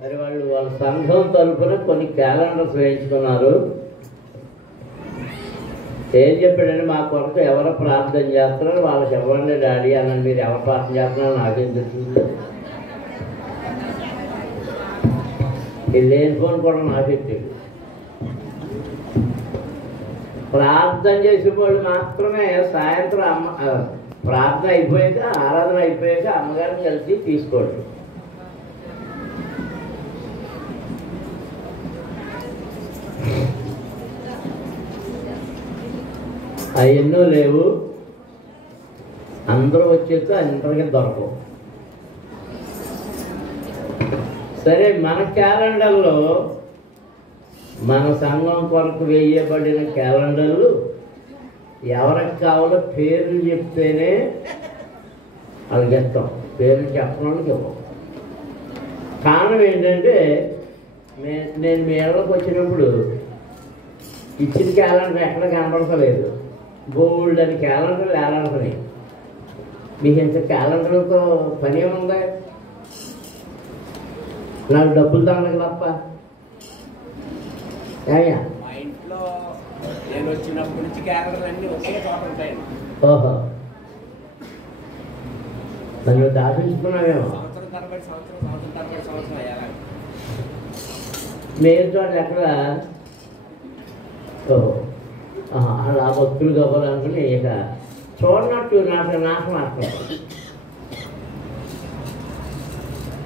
మరి వాళ్ళ సంఘం తరఫున కొన్ని క్యాలెండర్స్ వేయించుకున్నారు. ఏం చెప్పాడంటే మా కొరకు ఎవరు ప్రార్థన చేస్తున్నారో వాళ్ళకి ఎవరిని డాడీ అన్నాను. మీరు ఎవరు ప్రార్థన చేస్తున్నారో నాకేం తెలుస్తుంది. లేని ఫోన్ కూడా నాకు పెట్టాడు. ప్రార్థన చేసేవాళ్ళు మాత్రమే సాయంత్రం ప్రార్థన అయిపోయాక ఆరాధన అయిపోయాక అమ్మగారిని కలిసి తీసుకోండి. అవన్నో లేవు. అందరూ వచ్చేస్తే అందరికీ దొరకవు. సరే, మన క్యాలెండర్లో మన సంఘం కొరకు వేయబడిన క్యాలెండర్లు ఎవరికి కావాలో పేర్లు చెప్తేనే వాళ్ళకి ఇస్తాం. పేర్లు చెప్పడానికి ఇవ్వం. కారణం ఏంటంటే నేను మీ ఇళ్ళకి వచ్చినప్పుడు ఇచ్చిన క్యాలెండర్ ఎక్కడ కనపడతలేదు. గోల్డ్ అని క్యాలెండర్ వేలాడుతున్నాయి. మీకు ఇంత క్యాలెండర్తో పని ఏముందా? నాకు డబ్బులు దండగ తప్ప. మా ఇంట్లో నేను వచ్చినప్పటి నుంచి క్యాలెండర్లు అన్నీ ఒకే చోట ఉంటాయి. ఓహో, నన్ను దాచించుకున్నావేమో. సంవత్సరం తరబడి సంవత్సరం అయ్యాలి. మేలు చోట ఎక్కడ? ఓహో, అలా భక్తులు కావాలనుకుని ఇక చూడనట్టు నాకు మాట్లాడతాను.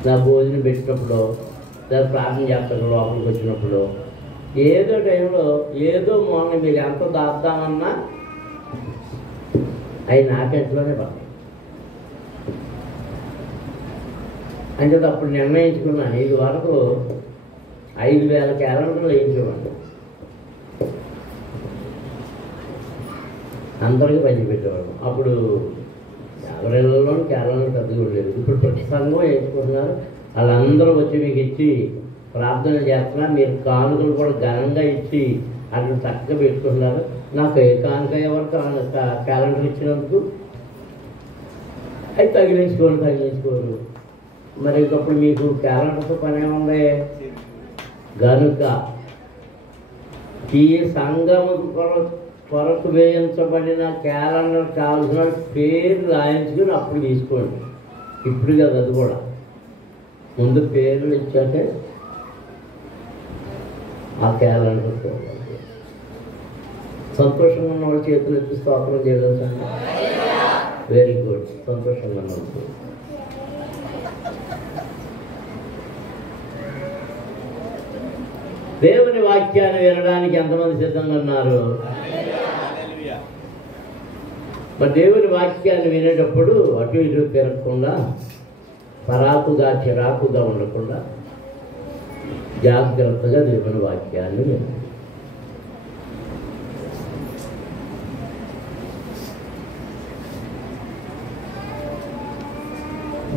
నా భోజనం పెట్టినప్పుడు లేదా ప్రార్థన చేస్తారు లోపలికి వచ్చినప్పుడు ఏదో టైంలో ఏదో మొన్న మీరు ఎంత దాద్దామన్నా అవి నాకెంట్లోనే పడతాయి. అంటే అప్పుడు నిర్ణయించుకున్నాను, ఇది వరకు 5,000 క్యాలెండర్లు వేయించేవాడిని. అందరికీ పంచిపెట్టేవాడు. అప్పుడు ఎవరిలో క్యాలెండర్ పెద్దగా లేదు. ఇప్పుడు ప్రతి సంఘం వేయించుకుంటున్నారు. వాళ్ళందరూ వచ్చి మీకు ఇచ్చి ప్రార్థన చేస్తున్నారు. మీరు కానుకలు కూడా ఘనంగా ఇచ్చి అక్కడ చక్కగా పెట్టుకుంటున్నారు. నాకు ఏ కానుక ఎవరు క్యాలెండర్ ఇచ్చినందుకు అవి తగిలించుకోరు. మరి ఇంకప్పుడు మీకు క్యాలెండర్తో పని ఏముంది? గనుక ఈ సంఘము కొరకు వేయించబడిన క్యాలెండర్ కావాల్సిన పేరు రాయించుకుని అప్పుడు తీసుకోండి. ఇప్పుడు కదా, అది కూడా ముందు పేర్లు ఇచ్చాకే ఆ క్యాలెండర్ చూడాలి. సంతోషంగా ఉన్న వాళ్ళ చేతులు ఎత్తి స్తోత్రం చేయగలుగుతా. Very good. సంతోషంగా ఉన్నది. దేవుని వాక్యాన్ని వినడానికి ఎంతమంది సిద్ధంగా ఉన్నారు? మరి దేవుని వాక్యాన్ని వినేటప్పుడు అటు ఇటు తిరగకుండా, పరాకుగా చిరాకుగా ఉండకుండా జాగ్రత్తగా దేవుని వాక్యాన్ని వినండి.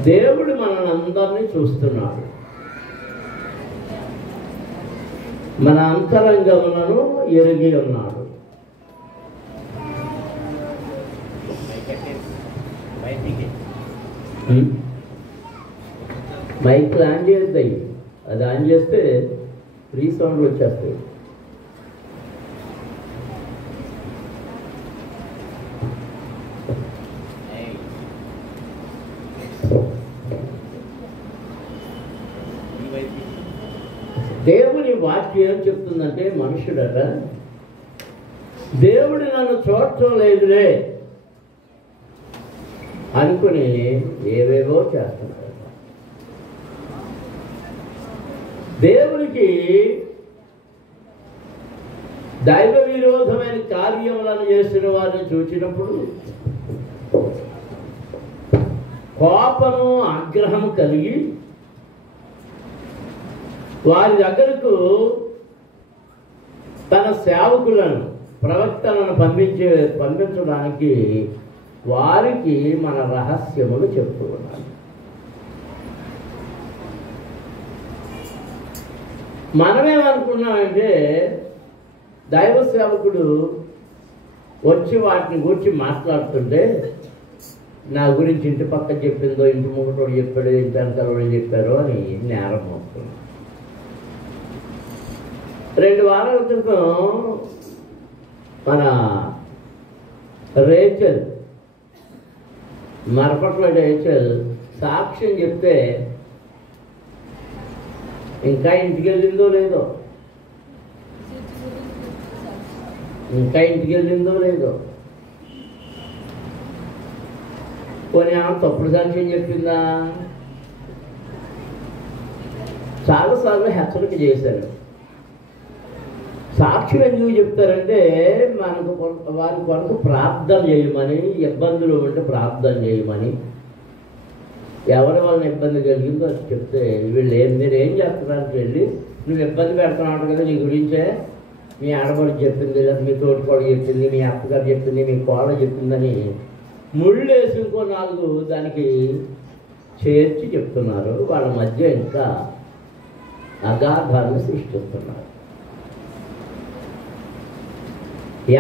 దేవుడు మనందరినీ చూస్తున్నాడు. మన అంతరంగములను ఎరిగి ఉన్నాడు. మైక్ ఆన్ చేస్తాయి. అది ఆన్ చేస్తే ఫ్రీ సౌండ్ వచ్చేస్తాయి. దేవుని వాక్యం ఏం చెప్తుందంటే, మనుషుడట దేవుడు నన్ను చూడటం లేదులే అనుకుని ఏవేవో చేస్తున్నాడు. దేవునికి దైవ విరోధమైన కార్యములను చేసిన వారిని చూసినప్పుడు కోపము ఆగ్రహము కలిగి వారి దగ్గరకు తన సేవకులను ప్రవక్తలను పంపించడానికి వారికి మన రహస్యములు చెప్తూ ఉన్నారు. మనమేమనుకున్నామంటే దైవ సేవకుడు వచ్చి వాటిని గురించి మాట్లాడుతుంటే నా గురించి ఇంటి పక్క చెప్పిందో, ఇంటి ముందు చెప్పాడు, ఇంటి అంతా చెప్పారో అని నేరం అవుతుంది. 2 వారాల క్రితం మన రేచల్ మరపట్ల రేచల్ సాక్ష్యం చెప్తే ఇంకా ఇంటికి వెళ్ళిందో లేదో పోనీ ఆమె తప్పుడు సాక్ష్యం చెప్పిందా? చాలాసార్లు హెచ్చరిక చేశారు. సాక్ష్యం ఎందుకు చెప్తారంటే మనకు వారి కొరకు ప్రార్థన చేయమని, ఇబ్బందులు ఉంటే ప్రార్థన చేయమని. ఎవరి వాళ్ళని ఇబ్బంది కలిగిందో అది చెప్తే వీళ్ళు మీరేం చేస్తున్నారు వెళ్ళి నువ్వు ఇబ్బంది పెడుతున్నావు కదా, నీ గురించే మీ ఆడవాళ్ళు చెప్పింది, లేదా మీ తోటికోడ చెప్పింది, మీ అత్తగారు చెప్పింది, మీ కోళ్ళ చెప్పిందని ముళ్ళు వేసి ఇంకో 4 దానికి చేర్చి చెప్తున్నారు. వాళ్ళ మధ్య ఇంకా అగాధాన్ని సృష్టిస్తున్నారు.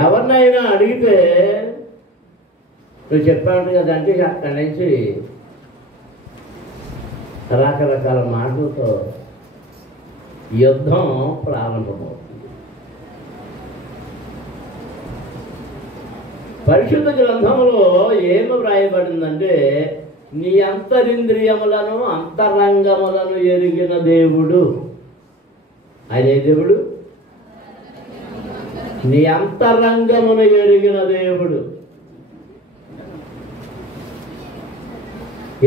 ఎవరినైనా అడిగితే నువ్వు చెప్పాను కదా అంటే అక్కడి నుంచి రకరకాల మాటలతో యుద్ధం ప్రారంభమవుతుంది. పరిశుద్ధ గ్రంథంలో ఏమి వ్రాయబడిందంటే నీ అంతరింద్రియములను అంతరంగములను ఎరిగిన దేవుడు. ఆయన ఏ దేవుడు? నీ అంతరంగమును ఎరిగిన దేవుడు.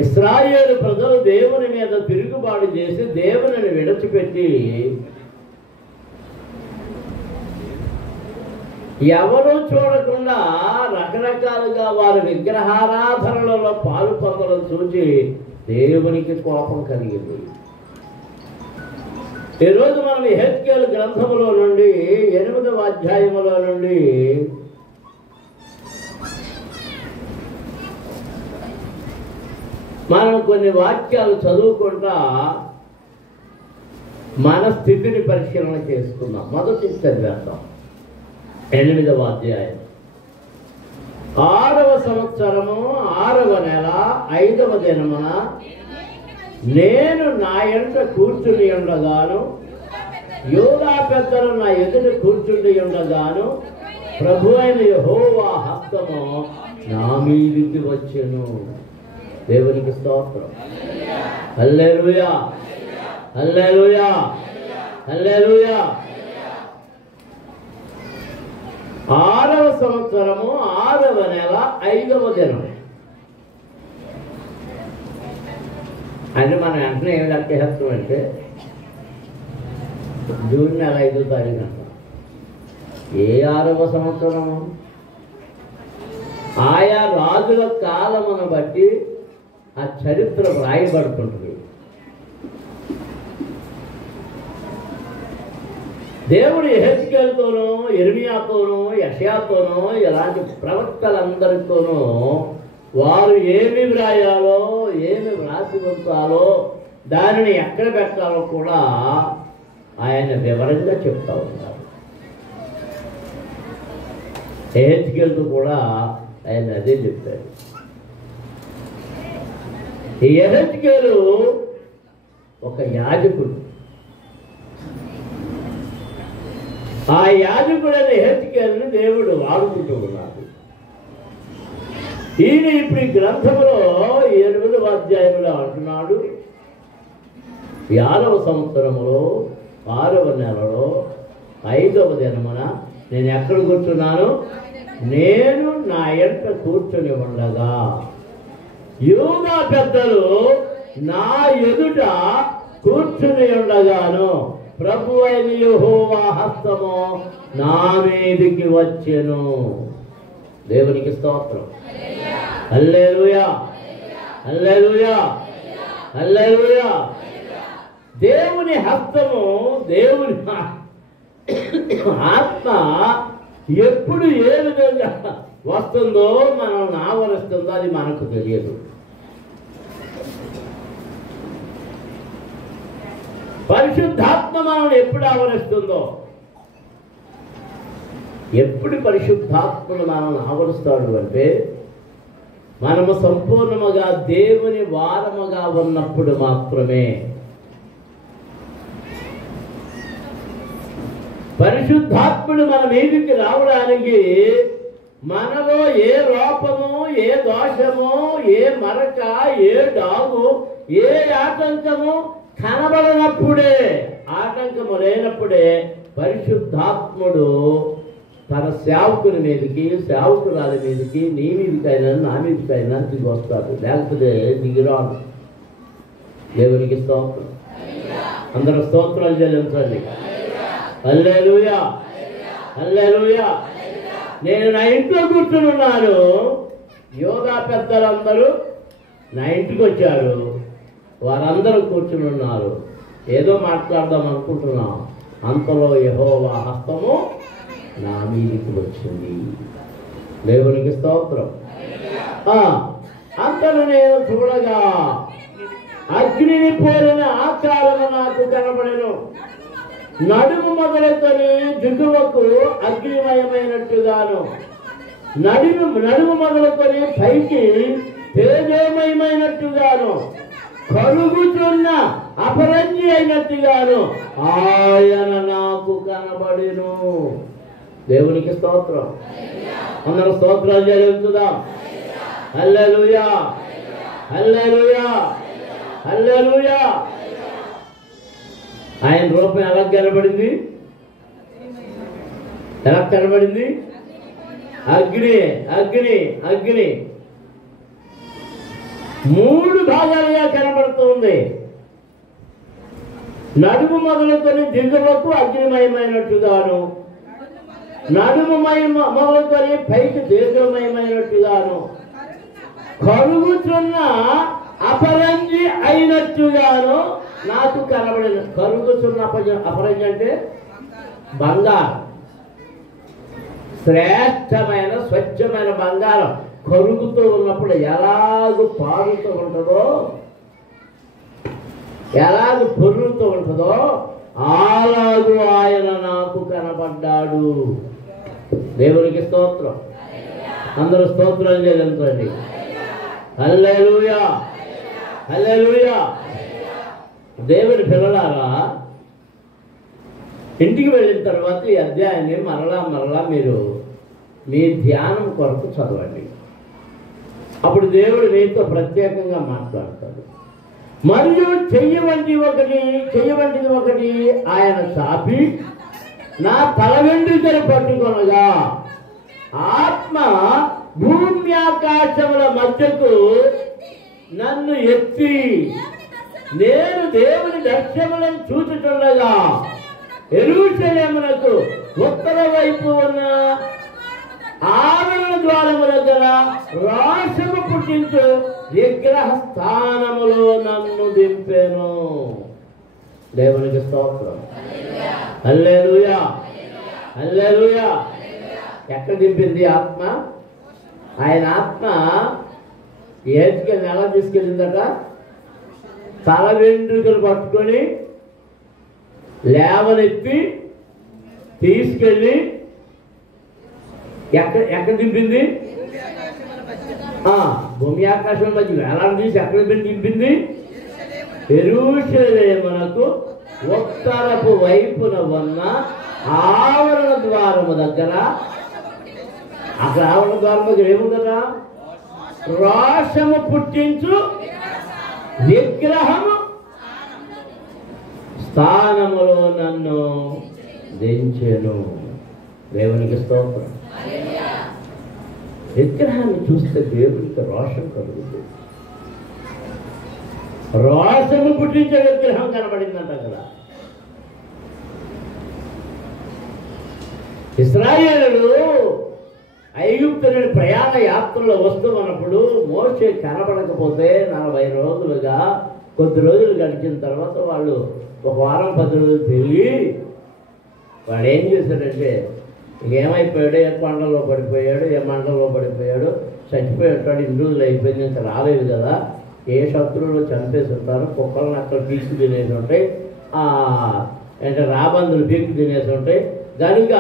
ఇశ్రాయేలు ప్రజలు దేవుని మీద తిరుగుబాటు చేసి దేవునిని విడిచిపెట్టి ఎవరూ చూడకుండా రకరకాలుగా వారి విగ్రహారాధనలలో పాలు పొందడం చూసి దేవునికి కోపం కలిగింది. ఈరోజు మనం యెహెజ్కేలు గ్రంథములో నుండి 8వ అధ్యాయములో నుండి మనం కొన్ని వాక్యాలు చదువుకుంటా మన స్థితిని పరిశీలన చేసుకుందాం. మొదటి చదివేద్దాం. 8వ అధ్యాయం 6వ సంవత్సరము 6వ నెల 5వ దినమున నేను నా ఎంట కూర్చుని ఉండగాను, యూదా పెద్దలు నా ఎదుట కూర్చుండి ఉండగాను, ప్రభు అయిన యెహోవా హస్తము నా మీదికి వచ్చెను. దేవునికి స్తోత్రం. హల్లెలూయా, హల్లెలూయా, హల్లెలూయా. 6వ సంవత్సరము 6వ నెల 5వ దినం. అంటే మనం వెంటనే ఏమి లెక్క చేస్తాం అంటే జూన్ నెల 5వ తారీఖు అంటాం. ఏ 6వ సంవత్సరము? ఆయా రాజుల కాలమును బట్టి ఆ చరిత్ర వ్రాయబడుతుంటుంది. దేవుడు యెహెజ్కేలుతోనూ యిర్మీయాతోనూ యెషయాతోనూ ఇలాంటి ప్రవక్తలందరితోనూ వారు ఏమి వ్రాయాలో, ఏమి వ్రాసి ఉంచాలో, దానిని ఎక్కడ పెట్టాలో కూడా ఆయన వివరంగా చెప్తా ఉన్నారు. యెహెజ్కేలుతో కూడా ఆయన అదే చెప్పారు. ఈ యెహెజ్కేలు ఒక యాజకుడు. ఆ యాజకుడైన యెహెజ్కేలుని దేవుడు వాడుకుంటూ ఉన్నాడు. ఈయన ఇప్పుడు ఈ గ్రంథంలో 8వ అధ్యాయంలో అంటున్నాడు, 6వ సంవత్సరములో 6వ నెలలో 5వ దినమున నేను ఎక్కడ కూర్చున్నాను? నేను నా ఎంట కూర్చొని ఉండగా యూదా పెద్దలు నా ఎదుట కూర్చుని ఉండగాను, ప్రభు అయిన యెహోవా హస్తము నా మీదికి వచ్చెను. దేవునికి స్తోత్రం. హల్లెలూయా, హల్లెలూయా, హల్లెలూయా. దేవుని హస్తము, దేవుని ఆత్మ ఎప్పుడు ఏ విధంగా వస్తుందో, మనం ఆవరిస్తుందో అది మనకు తెలియదు. పరిశుద్ధాత్మ మనం ఎప్పుడు ఆవరిస్తుందో, ఎప్పుడు పరిశుద్ధాత్మను మనం ఆవరిస్తాడు అంటే మనము సంపూర్ణముగా దేవుని వారముగా ఉన్నప్పుడు మాత్రమే. పరిశుద్ధాత్ముడు మన మీదికి రావడానికి మనలో ఏ లోపము, ఏ దోషము, ఏ మరక, ఏ డాగు, ఏ ఆటంకము కనబడినప్పుడే, ఆటంకము లేనప్పుడే పరిశుద్ధాత్ముడు తన సేవకుని మీదకి, సేవకురాలి మీదకి, నీ మీదకైనా నా మీదకైనా దిగి వస్తాడు. లేకపోతే దిగిరాడు. దేవునికి స్తోత్రం. అందరూ స్తోత్రాలు చెల్లించండి. హల్లెలూయా, హల్లెలూయా. నేను నా ఇంట్లో కూర్చుని ఉన్నాను. యోగా పెద్దలందరూ నా ఇంటికి వచ్చారు. వారందరూ కూర్చుని ఉన్నారు. ఏదో మాట్లాడదాం అనుకుంటున్నాం. అంతలో యెహోవా హస్తము నా మీదికి వచ్చింది. దేవునికి స్తోత్రం. అంతలో నేను చూడగా అగ్నిని పోలిన ఆకారము నాకు కనబడెను. నడుము మొదలుకొని దిగువకు అగ్నిమయమైనట్టుగాను, నడుము మొదలుకొని పైకి తేజోమయమైనట్టుగాను, కరుగుచున్న అపరంజి అయినట్టుగాను ఆయన నాకు కనబడెను. దేవునికి స్తోత్రం. అందరూ స్తోత్రాలు చెల్లించుదాం. హల్లెలూయా, హల్లెలూయా, హల్లెలూయా. ఆయన రూపం ఎలా కనబడింది? ఎలా కనబడింది? అగ్ని, అగ్ని, అగ్ని 3 భాగాలుగా కనబడుతుంది. నడుము మొదలుకొని దిగువకు అగ్నిమయమైనట్టుగాను, నడుము మొదలుకొని పైకి దీర్ఘమయమైనట్టుగాను, కరుగుచున్న అపరంజి అయినట్టుగాను నాకు కనబడిన. కరుగుచున్న అపరంజి అంటే బంగారం, శ్రేష్టమైన స్వచ్ఛమైన బంగారం. కరుగుతూ ఉన్నప్పుడు ఎలాగూ పారుతూ ఉంటుందో, ఎలాగూ పొర్లుతూ ఉంటుందో అలాగూ ఆయన నాకు కనబడ్డాడు. దేవునికి స్తోత్రం. అందరూ స్తోత్రం చెల్లించండి. హల్లెలూయా, హల్లెలూయా. దేవుని పిల్లలారా, ఇంటికి వెళ్ళిన తర్వాత ఈ అధ్యాయాన్ని మరలా మీరు మీ ధ్యానం కొరకు చదవండి. అప్పుడు దేవుడు మీతో ప్రత్యేకంగా మాట్లాడతాడు. మరియు చెయ్యి వంటిది ఒకటి ఆయన చాపి నా తల వెంట్రుకలు పట్టుకొనగా ఆత్మ భూమి ఆకాశముల మధ్యకు నన్ను ఎత్తి నేను దేవుని దర్శనములను చూచుచుండగా యెరూషలేమునకు ఉత్తర వైపు ఉన్న ఆవరణ ద్వారము దగ్గర రోషము పుట్టించు విగ్రహ స్థానములో నన్ను దింపెను. దేవునికి స్తోత్రం. హల్లెలూయా, హల్లెలూయా. ఎక్కడ దింపింది ఆత్మ? ఆయన ఆత్మ ఏసుకెళ్ళి ఎలా తీసుకెళ్ళిందట? తల వెంట్రుకలు పట్టుకొని లేవనెత్తి తీసుకెళ్ళి ఎక్కడ దింపింది? భూమి ఆకాశం మధ్య వేలాడ తీసి ఎక్కడ దింపింది? యెరూషలేమునకు ఉత్తరపు వైపున ఉన్న ఆవరణ ద్వారము దగ్గర. అక్కడ ఆవరణ ద్వారం దగ్గర ఏముందరా? రోషము పుట్టించు విగ్రహము స్థానములో నన్ను దించెను. దేవునికి స్తోత్రం. విగ్రహాన్ని చూస్తే దేవునికి రోషం కలుగుతుంది. రోషము పుట్టించే విగ్రహం కనబడిందంట కదా. ఇశ్రాయేలులు ఐగుప్తు నుండి ప్రయాణ యాత్రలో వస్తూ ఉన్నప్పుడు మోషే కనబడకపోతే 40 రోజులుగా, కొద్ది రోజులు గడిచిన తర్వాత వాళ్ళు 1 వారం 10 రోజులు తిరిగి వాడు ఏం చేశాడంటే, ఏమైపోయాడు, ఏ కొండల్లో పడిపోయాడు, ఏ మండలంలో పడిపోయాడు, చచ్చిపోయేటాడు, 2 రోజులు అయిపోయింది, ఇంకా రాలేదు కదా, ఏ శత్రువులు చంపేసి ఉంటారు, కుక్కలను అక్కడ పీక్కు తినేసి ఉంటాయి, అంటే రాబందులు పీక్కు తినేసి ఉంటాయి. కనుక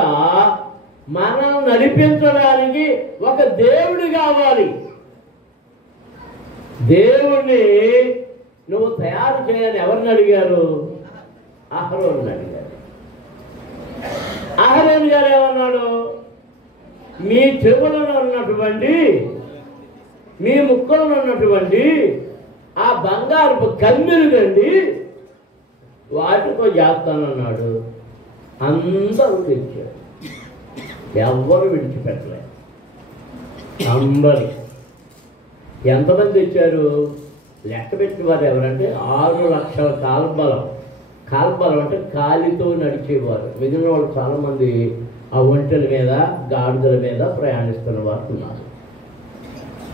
మనం నడిపించడానికి ఒక దేవుడు కావాలి. దేవుణ్ణి నువ్వు తయారు చేయని ఎవరిని అడిగారు? అహరోనుని అడిగారు. అహరోను గారు ఏమన్నాడు? మీ చెవులను ఉన్నటువంటి, మీ ముక్కలను ఉన్నటువంటి ఆ బంగారపు కమ్మెలు కండి, వాటితో చేస్తానన్నాడు. అందరూ తెచ్చారు, ఎవ్వరు విడిచిపెట్టలేదు. అందరూ ఎంతమంది తెచ్చారు? లెక్క పెట్టేవారు ఎవరంటే 6 లక్షల కాల్బలం. కాల్బలం అంటే కాలితో నడిచేవారు. మిగిలిన వాళ్ళు చాలామంది ఆ ఒంటెల మీద, గాడిదల మీద ప్రయాణిస్తున్న వారు ఉన్నారు.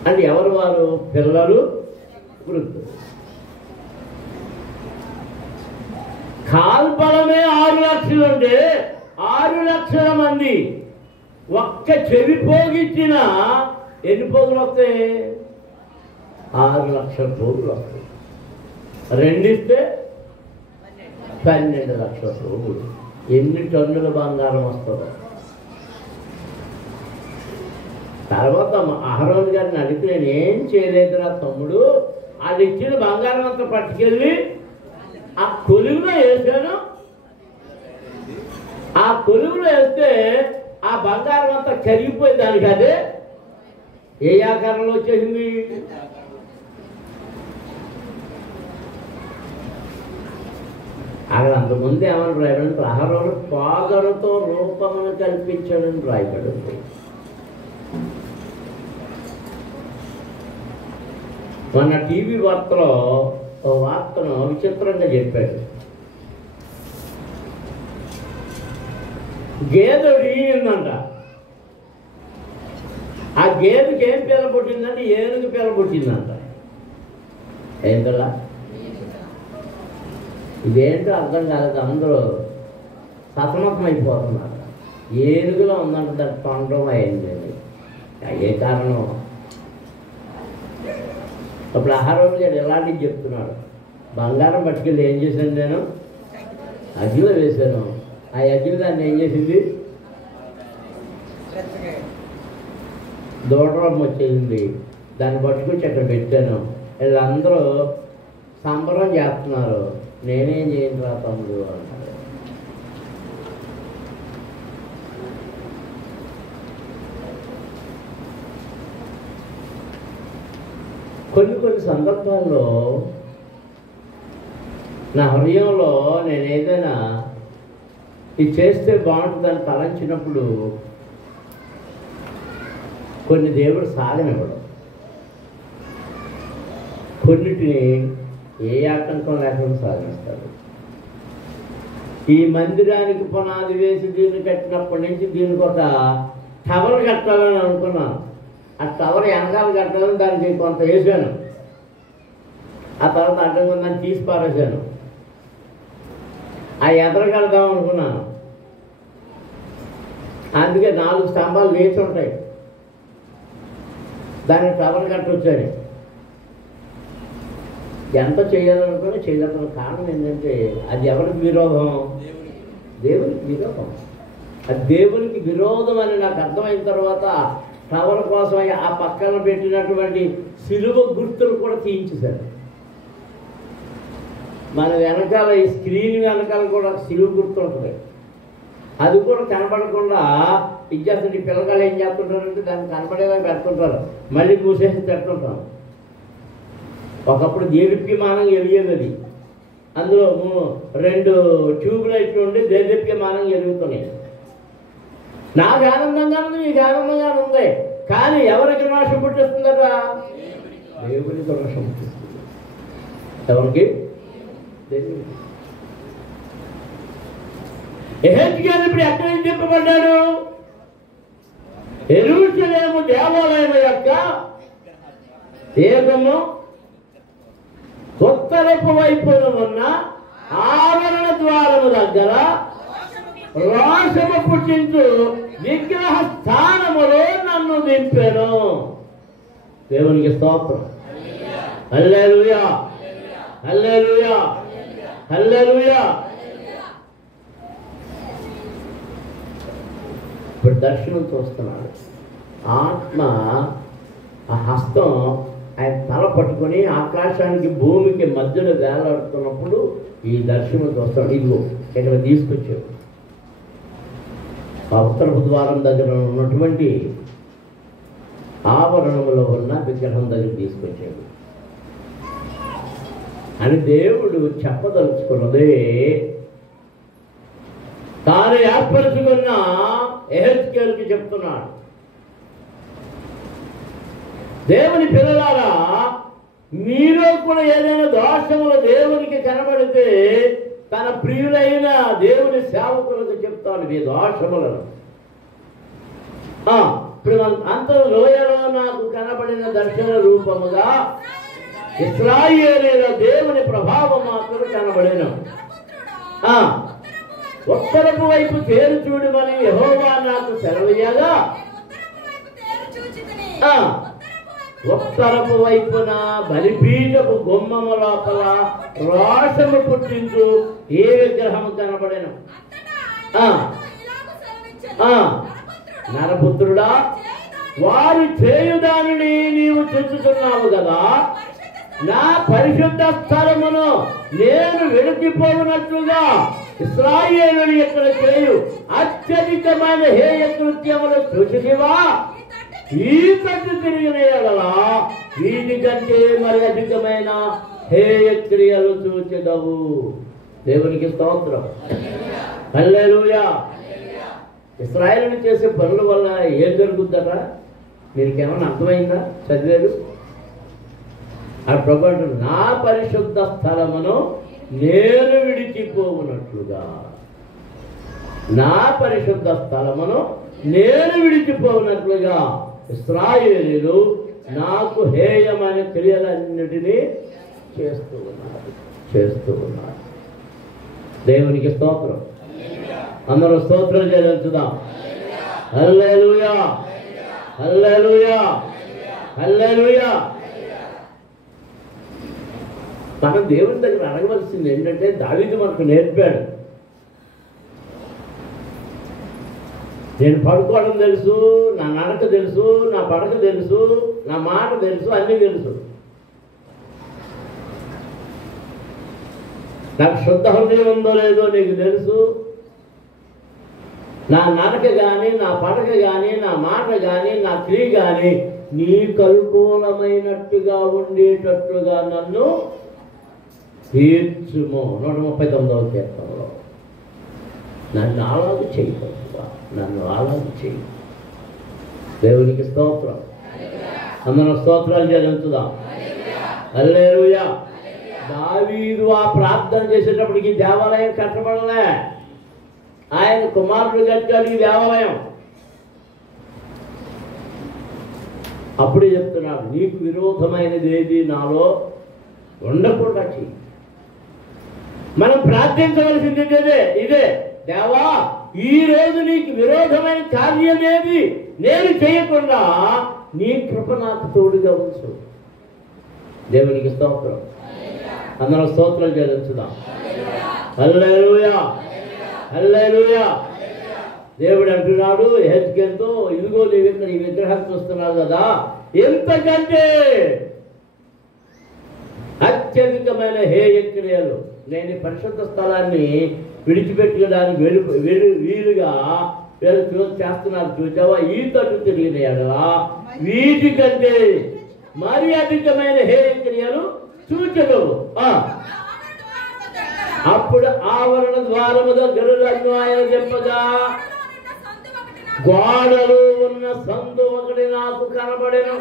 అంటే ఎవరు వారు? పిల్లలు, వృద్ధులు. కాల్బలమే 6 లక్షలు ఉంటే 6 లక్షల మంది ఒక్క చెవి పోగిచ్చిన ఎన్ని పోగులు వస్తాయి? 6 లక్షల పోగులు వస్తాయి. రెండిస్తే 12 లక్షల పోగులు. ఎన్ని టన్నుల బంగారం వస్తుందో. తర్వాత అహరోను గారిని అడిగితే, నేనేం చేయలేదురా తమ్ముడు, వాళ్ళు ఇచ్చిన బంగారం అంతా పట్టుకెళ్ళి ఆ కొలువులో వేసాను. ఆ కొలువులో వేస్తే ఆ బంగారం అంతా కరిగిపోయి దానికి అదే ఏ ఆకారంలో వచ్చేసింది? అక్కడ అంతకుముందు ఏమని రాయబడి, అహరోను పాగరుతో రూపమును కల్పించాడని రాయబడింది. మొన్న టీవీ వార్తలో ఓ వార్తను విచిత్రంగా చెప్పాడు. గేదె ఈయందంట. ఆ గేదెకి ఏం పిల్ల పుట్టిందంటే ఏనుగు పిల్ల పుట్టిందంట. ఏంటలా ఇదేంటో అర్థం కాలేదు. అందరూ సతమతం అయిపోతున్నారు. ఏనుగులో ఉందంట, దానికి తొండం అయింది. అయ్యే కారణం. అప్పుడు అహరోను గారు ఎలాంటివి చెప్తున్నాడు? బంగారం పట్టుకెళ్ళి ఏం చేశాను నేను? అగ్గిలో వేశాను. ఆ అగ్గిలో దాన్ని ఏం చేసింది? దూడరం వచ్చేసింది. దాన్ని పట్టుకొచ్చి అక్కడ పెట్టాను. వీళ్ళందరూ సంబరం చేస్తున్నారు. నేనేం చేయను రా తమ్ముడు అంటారు. కొన్ని సందర్భాల్లో నా హృదయంలో నేను ఏదైనా ఇది చేస్తే బాగుంటుందని తలంచినప్పుడు కొన్ని దేవుడు సాగనివ్వడం, కొన్నిటిని ఏ ఆటంకం లేకుండా సాగిస్తాడు. ఈ మందిరానికి పునాది వేసి దీన్ని కట్టినప్పటి నుంచి దీనికి ఒక టవర్ కట్టాలని అనుకున్నాను. ఆ టవర్ వెనకాల కట్టాలని దానికి కొంత వేసాను. ఆ తర్వాత అడ్డంగా దాన్ని తీసి పారేసాను. ఆ ఎదర కడదాం అనుకున్నాను. అందుకే 4 స్తంభాలు వేసి ఉంటాయి. దానికి టవర్ కట్టొచ్చాను. ఎంత చేయాలనుకుని చేయగలుగుతున్న కారణం ఏంటంటే అది ఎవరికి విరోధం? దేవునికి విరోధం. అది దేవునికి విరోధం అని నాకు అర్థమైన తర్వాత టవర్ కోసం ఆ పక్కన పెట్టినటువంటి సిలువ గుర్తులు కూడా తీయించేశారు. మన వెనకాల ఈ స్క్రీన్ వెనకాల కూడా సిలువ గుర్తు ఉంటుంది. అది కూడా కనపడకుండా ఇచ్చేస్తుంది. పిల్లగాళ్ళు ఏం చేస్తుంటారంటే దాన్ని కనపడేలా పెడుతుంటారు, మళ్ళీ మూసేసి పెడుతుంటాం. ఒకప్పుడు దేదీప్యమానం ఎలిగేది అది. అందులో 2 ట్యూబ్ లైట్లు ఉండి దేదీప్యమానం ఎలుగుతున్నాయి. నాకు ఆనందంగా ఉంది, మీకు ఆనందంగా ఉంది. కానీ ఎవరికి రోషం పుట్టిస్తుందట? దేవునికి రోషం పుట్టిస్తుంది. ఎవరికి? దేవునికి. యెహెజ్కేలు ఇప్పుడు ఎక్కడ నుంచి చెప్పబడ్డాడు? యెరూషలేము దేవాలయం యొక్క ఏకము ఉత్తరపు వైపున ఉన్న ఆవరణ ద్వారము దగ్గర రోషము పుట్టించు విగ్రహ స్థానములో నన్ను దింపెను. దేవునికి స్తోత్రం. హల్లెలూయా, హల్లెలూయా, హల్లెలూయా. ఇప్పుడు దర్శనం చూస్తున్నాడు. ఆత్మ ఆ హస్తం ఆయన తల పట్టుకొని ఆకాశానికి భూమికి మధ్యలో వేలాడుతున్నప్పుడు ఈ దర్శనం చూస్తాడు. ఇదిగో ఇక్కడ తీసుకొచ్చాడు. ఆ ఉత్తరపు ద్వారం దగ్గర ఉన్నటువంటి ఆవరణంలో ఉన్న విగ్రహం దగ్గర తీసుకొచ్చాడు అని దేవుడు చెప్పదలుచుకున్నదే తాను ఏర్పరచుకున్న యెహెజ్కేలుకి చెప్తున్నాడు. దేవుని పిల్లలారా, మీలో కూడా ఏదైనా దోషములు దేవునికి కనబడితే తన ప్రియులైన దేవుని సేవకులకు చెప్తాడు మీ దోషములను. ఇప్పుడు అంత లోయలో నాకు కనబడిన దర్శన రూపముగా ఇశ్రాయేలీయుల దేవుని ప్రభావం మాత్రం కనబడిన ఉత్తరపు వైపు తేరు చూడమని యెహోవా నాకు సెలవీయగా ఉత్తరపు వైపున బలిపీఠపు గుమ్మము లోపల రోషము పుట్టించు ఏ విగ్రహము కనబడెను. నరపుత్రుడా, వారు చేయుదానిని నీవు చూచుతున్నావు కదా, నా పరిశుద్ధ స్థలమును నేను విడిచిపోవునట్లుగా ఇశ్రాయేలుని ఇక్కడ చేయు అత్యధికమైన హేయ కృత్యములు చూసివా? ఈ తట్టు తిరిగిన ఎడలా వీటి కంటే మరి అధికమైన హేయ క్రియలు చూచెదవు. దేవునికి స్తోత్రం. హల్లెలూయా. ఇశ్రాయేలుని చేసే పనుల వల్ల ఏం జరుగుద్దట మీకేమన్నా అర్థమైందా? చదివారు ఆ ప్రభు అంటాడు, నా పరిశుద్ధ స్థలమును నేను విడిచిపోవునట్లుగా, నా పరిశుద్ధ స్థలమును నేను విడిచిపోవునట్లుగా ఇశ్రాయేలీయులు నాకు హేయమైన క్రియలన్నిటినీ చేస్తూ ఉన్నారు. దేవునికి స్తోత్రం. అందరూ స్తోత్రం చెల్లించుదాం. హల్లెలూయా, హల్లెలూయా, హల్లెలూయా. మనం దేవుని దగ్గర అడగవలసింది ఏంటంటే దావీదు మనకు నేర్పాడు. నేను పడుకోవడం తెలుసు, నా నడక తెలుసు, నా పడక తెలుసు, నా మాట తెలుసు, అన్నీ తెలుసు. నాకు శుద్ధ హృదయం ఉందో లేదో నీకు తెలుసు. నా నడక కానీ, నా పడక కానీ, నా మాట కానీ, నా క్రియ కానీ నీకు అనుకూలమైనట్టుగా ఉండేటట్టుగా నన్ను తీర్చుము. 139వ కీర్తనలో నన్ను అలాగే చేయగలుగుతా, నన్ను అలాగే చేయి. దేవునికి స్తోత్రం. అందరం స్తోత్రాలు చెల్లించుదాం. హల్లెలూయా. దావీదు ఆ ప్రార్థన చేసేటప్పటికి దేవాలయం కట్టబడలే, ఆయన కుమారుడు కట్టాడు ఈ దేవాలయం. అప్పుడే చెప్తున్నాడు, నీకు విరోధమైనది ఏది నాలో ఉండకుండా చెయ్యి. మనం ప్రార్థించవలసింది ఇదే, దేవా ఈ రోజు నీకు విరోధమైన కార్యం ఏది నేను చేయకుండా నీ కృప నాకు తోడుగా ఉంచు. దేవునికి స్తోత్రం. అందరం స్తోత్రం చెల్లించుదాం. హల్లెలూయా, హల్లెలూయా. దేవుడు అంటున్నాడు యెహెజ్కేలుతో, ఇదిగో నీవు ఇక్కడ ఈ విగ్రహం చూస్తున్నావు కదా, ఎంతకంటే అత్యధికమైన హేయ క్రియలు నేను పరిశుద్ధ స్థలాన్ని విడిచిపెట్టడానికి వీలుగా వీళ్ళు చేస్తున్నారు చూసావా? ఈ తట్టు తిరిగిన ఎడలా వీటికంటే మరి అధికమైన హేయ క్రియలు చూచెదవు. అప్పుడు ఆవరణ ద్వారము దగ్గర ఆయన చెప్పగా గోడలు ఉన్న సందు ఒకటి నాకు కనబడెను.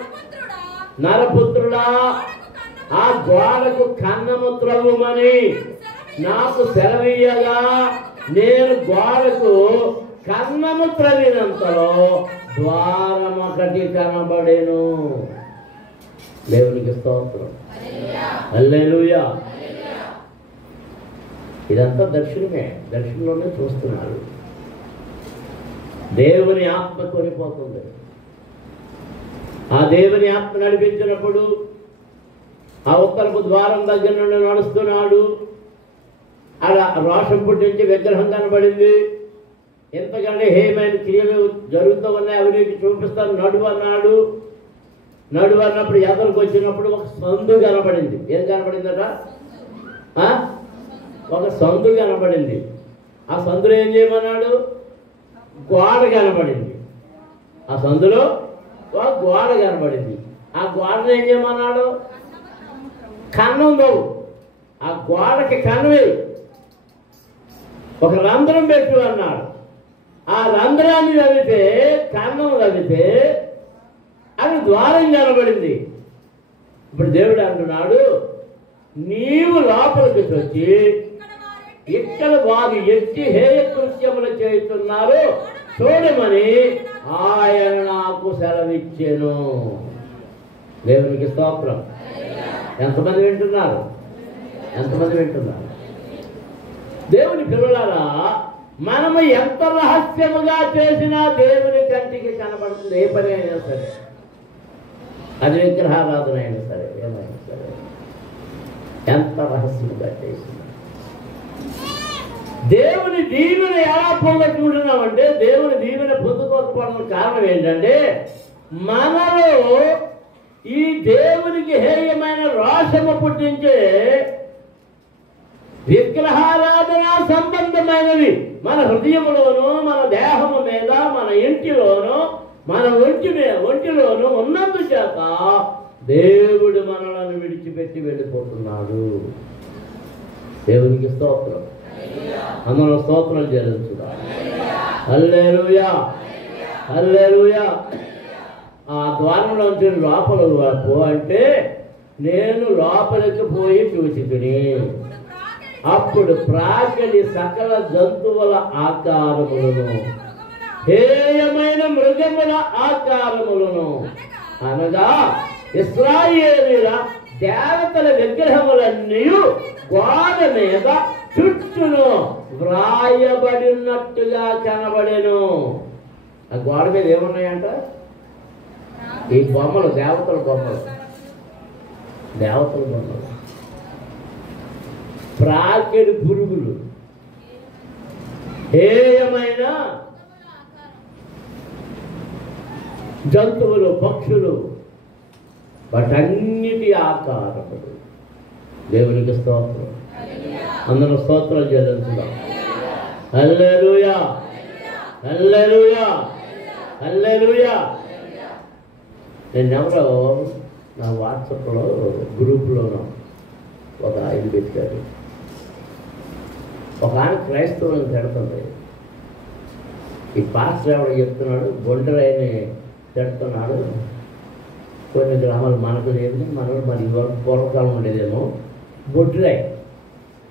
నరపుత్రుడా, ఆ గోడకు కన్నము త్రవ్వుమని నాకు సెలవీయగా నేను గోడకు కన్నము త్రవ్వినంతలో ద్వారం ఒకటి కనబడెను. దేవునికి స్తోత్రం. హల్లెలూయా. ఇదంతా దర్శనమే, దర్శనంలోనే చూస్తున్నారు. దేవుని ఆత్మ కొనిపోతుంది. ఆ దేవుని ఆత్మ నడిపించినప్పుడు ఆ ఉత్తరపు ద్వారం దగ్గర నుండి నడుస్తున్నాడు. అలా రోషం పుట్టించి విగ్రహం కనబడింది. ఎంతకంటే హేమైన క్రియలు జరుగుతూ ఉన్నాయి, అవి నీకు చూపిస్తాను నడువు అన్నాడు. నడువు అన్నప్పుడు ఎదరికి వచ్చినప్పుడు ఒక సందు కనబడింది. ఏం కనబడిందట? ఒక సందు కనబడింది. ఆ సందులో ఏం చేయమన్నాడు? గోడ కనబడింది. ఆ సందులో ఒక గోడ కనబడింది. ఆ గోడను ఏం చేయమన్నాడు? కన్నం దవ్వు. ఆ గోడకి కన్నం ఒక రంధ్రం పెట్టు అన్నాడు. ఆ రంధ్రాన్ని తవ్వితే, కన్నం తవ్వితే అది ద్వారం కనబడింది. ఇప్పుడు దేవుడు అంటున్నాడు, నీవు లోపలికి వచ్చి ఇక్కడ వారు ఎట్టి హేయ కృత్యములు చేస్తున్నారు చూడమని ఆయన నాకు సెలవిచ్చాను. దేవునికి స్తోత్రం. ఎంతమంది వింటున్నారు? ఎంతమంది వింటున్నారు? దేవుని పిల్లలారా, మనము ఎంత రహస్యముగా చేసినా దేవుని కంటికి కనబడుతుంది. ఏ పని అయినా సరే, అది విగ్రహారాధన అయినా సరే, ఏమైనా సరే, ఎంత రహస్యముగా చేసినా. దేవుని దీవెన ఎలా పొందుకుంటున్నామంటే, దేవుని దీవెన పొందుకోకపోవడానికి కారణం ఏంటంటే, మనలో ఈ దేవునికి హేయమైన రోషము పుట్టించే విగ్రహారాధన సంబంధమైనవి మన హృదయంలోనూ, మన దేహము మీద, మన ఇంటిలోనూ, మన ఒంటిలోనూ ఉన్నందుచేత దేవుడు మనలను విడిచిపెట్టి వెళ్ళిపోతున్నాడు. దేవునికి స్తోత్రం. అందులో స్తోత్రం చెల్లించుదా. హల్లెలూయా, హల్లెలూయా. ఆ ద్వారంలోంచి లోపల పో అంటే, నేను లోపలికి పోయి చూసితిని. అప్పుడు ప్రాకలి సకల జంతువుల ఆకారములను, హేయమైన మృగముల ఆకారములను, అనగా ఇశ్రాయేలీయుల దేవతల విగ్రహములన్నీ గోడ మీద చుట్టూను వ్రాయబడినట్టుగా కనబడెను. ఆ గోడ మీద ఏమున్నాయంట? ఈ బొమ్మలు, దేవతల బొమ్మలు, దేవతల బొమ్మలు, ప్రాకెడు పురుగులు, హేయమైన జంతువులు, పక్షులు, వాటన్నిటి ఆకారములు. దేవునికి స్తోత్రం. అందరూ స్తోత్రం చెల్లించుదాం. హల్లెలూయా, హల్లెలూయా, హల్లెలూయా. నేనెవరో నా వాట్సాప్లో గ్రూప్లోనూ ఒక ఆయన పెట్టారు. ఒక ఆయన క్రైస్తవులను తిడుతుంది. ఈ పాస్టర్ ఎవడో చెప్తున్నాడు, బొంటరాయిని తిడుతున్నాడు. కొన్ని గ్రామాలు మనకు లేదు, మనకు మరి పూర్వకాలం ఉండేదేమో.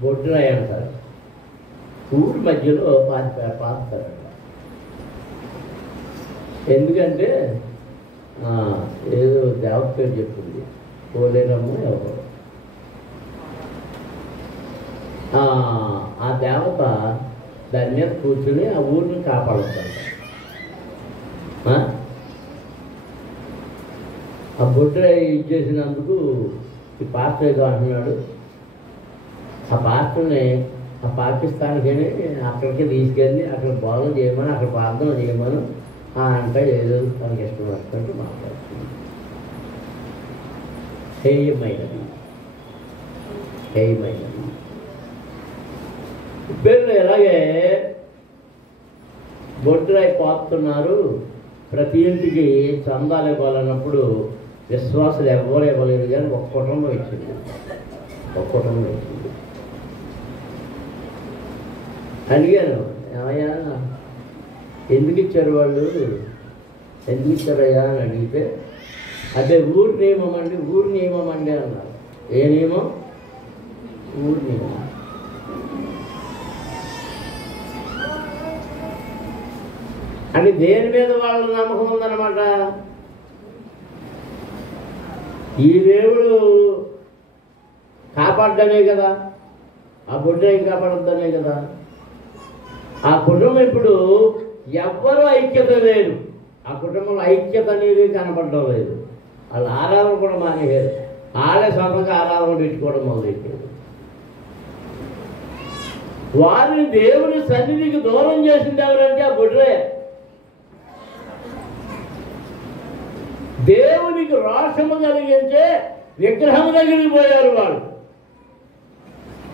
బొడ్రాయి అంటారు. ఊరి మధ్యలో పాస్తారంట. ఎందుకంటే ఏదో దేవత పేరు చెప్తుంది, పోలేరమ్మ ఎవరు. ఆ దేవత దాని మీద కూర్చుని ఆ ఊరిని కాపాడుతాడు. ఆ బొడ్రాయి ఇచ్చేసినందుకు ఈ పాస్టర్ ఏదో అంటున్నాడు. ఆ పాస్టర్ని ఆ పాకిస్తాన్కి అక్కడికి తీసుకెళ్ళి అక్కడ భోజనం చేయమని, అక్కడ ప్రార్థన చేయమని అంటే ఏదో తనకి ఇష్టం వచ్చినట్టు మాట్లాడుతుంది. హేయమైనది, హేయమైనది. పేర్లు ఎలాగే బొడ్రాయి పాతున్నారు. ప్రతి ఇంటికి చందాలు ఇవ్వాలన్నప్పుడు విశ్వాసులు ఎవరు ఇవ్వలేదు, కానీ ఒక్క కుటుంబం ఇచ్చింది. ఒక్క కుటుంబం ఇచ్చింది. అడిగాను, ఏమయ్యా ఎందుకు ఇచ్చారు వాళ్ళు, ఎందుకు ఇచ్చారయ్యా అని అడిగితే, అదే ఊరు నియమం అండి, ఊరు నియమం అండి అన్నారు. ఏ నియమం? ఊరు నియమం. అంటే దేని మీద వాళ్ళ నమ్మకం ఉందన్నమాట. ఈ దేవుడు కాపాడ్డమే కదా, ఆ బొడ్డ ఏం కాపాడద్దనే కదా. ఆ కుటుంబం ఇప్పుడు ఎవ్వరూ ఐక్యత లేదు. ఆ కుటుంబంలో ఐక్యత అనేది కనపడడం లేదు. వాళ్ళ ఆరాధన కూడా మానేశారు. వాళ్ళే సొంతంగా ఆరాధన పెట్టుకోవడం మొదలెట్టారు. వారిని దేవుని సన్నిధికి దూరం చేసింది ఎవరంటే ఆ బొడ్రే. దేవునికి రోషము కలిగించే విగ్రహం దగ్గరికి పోయారు వాళ్ళు.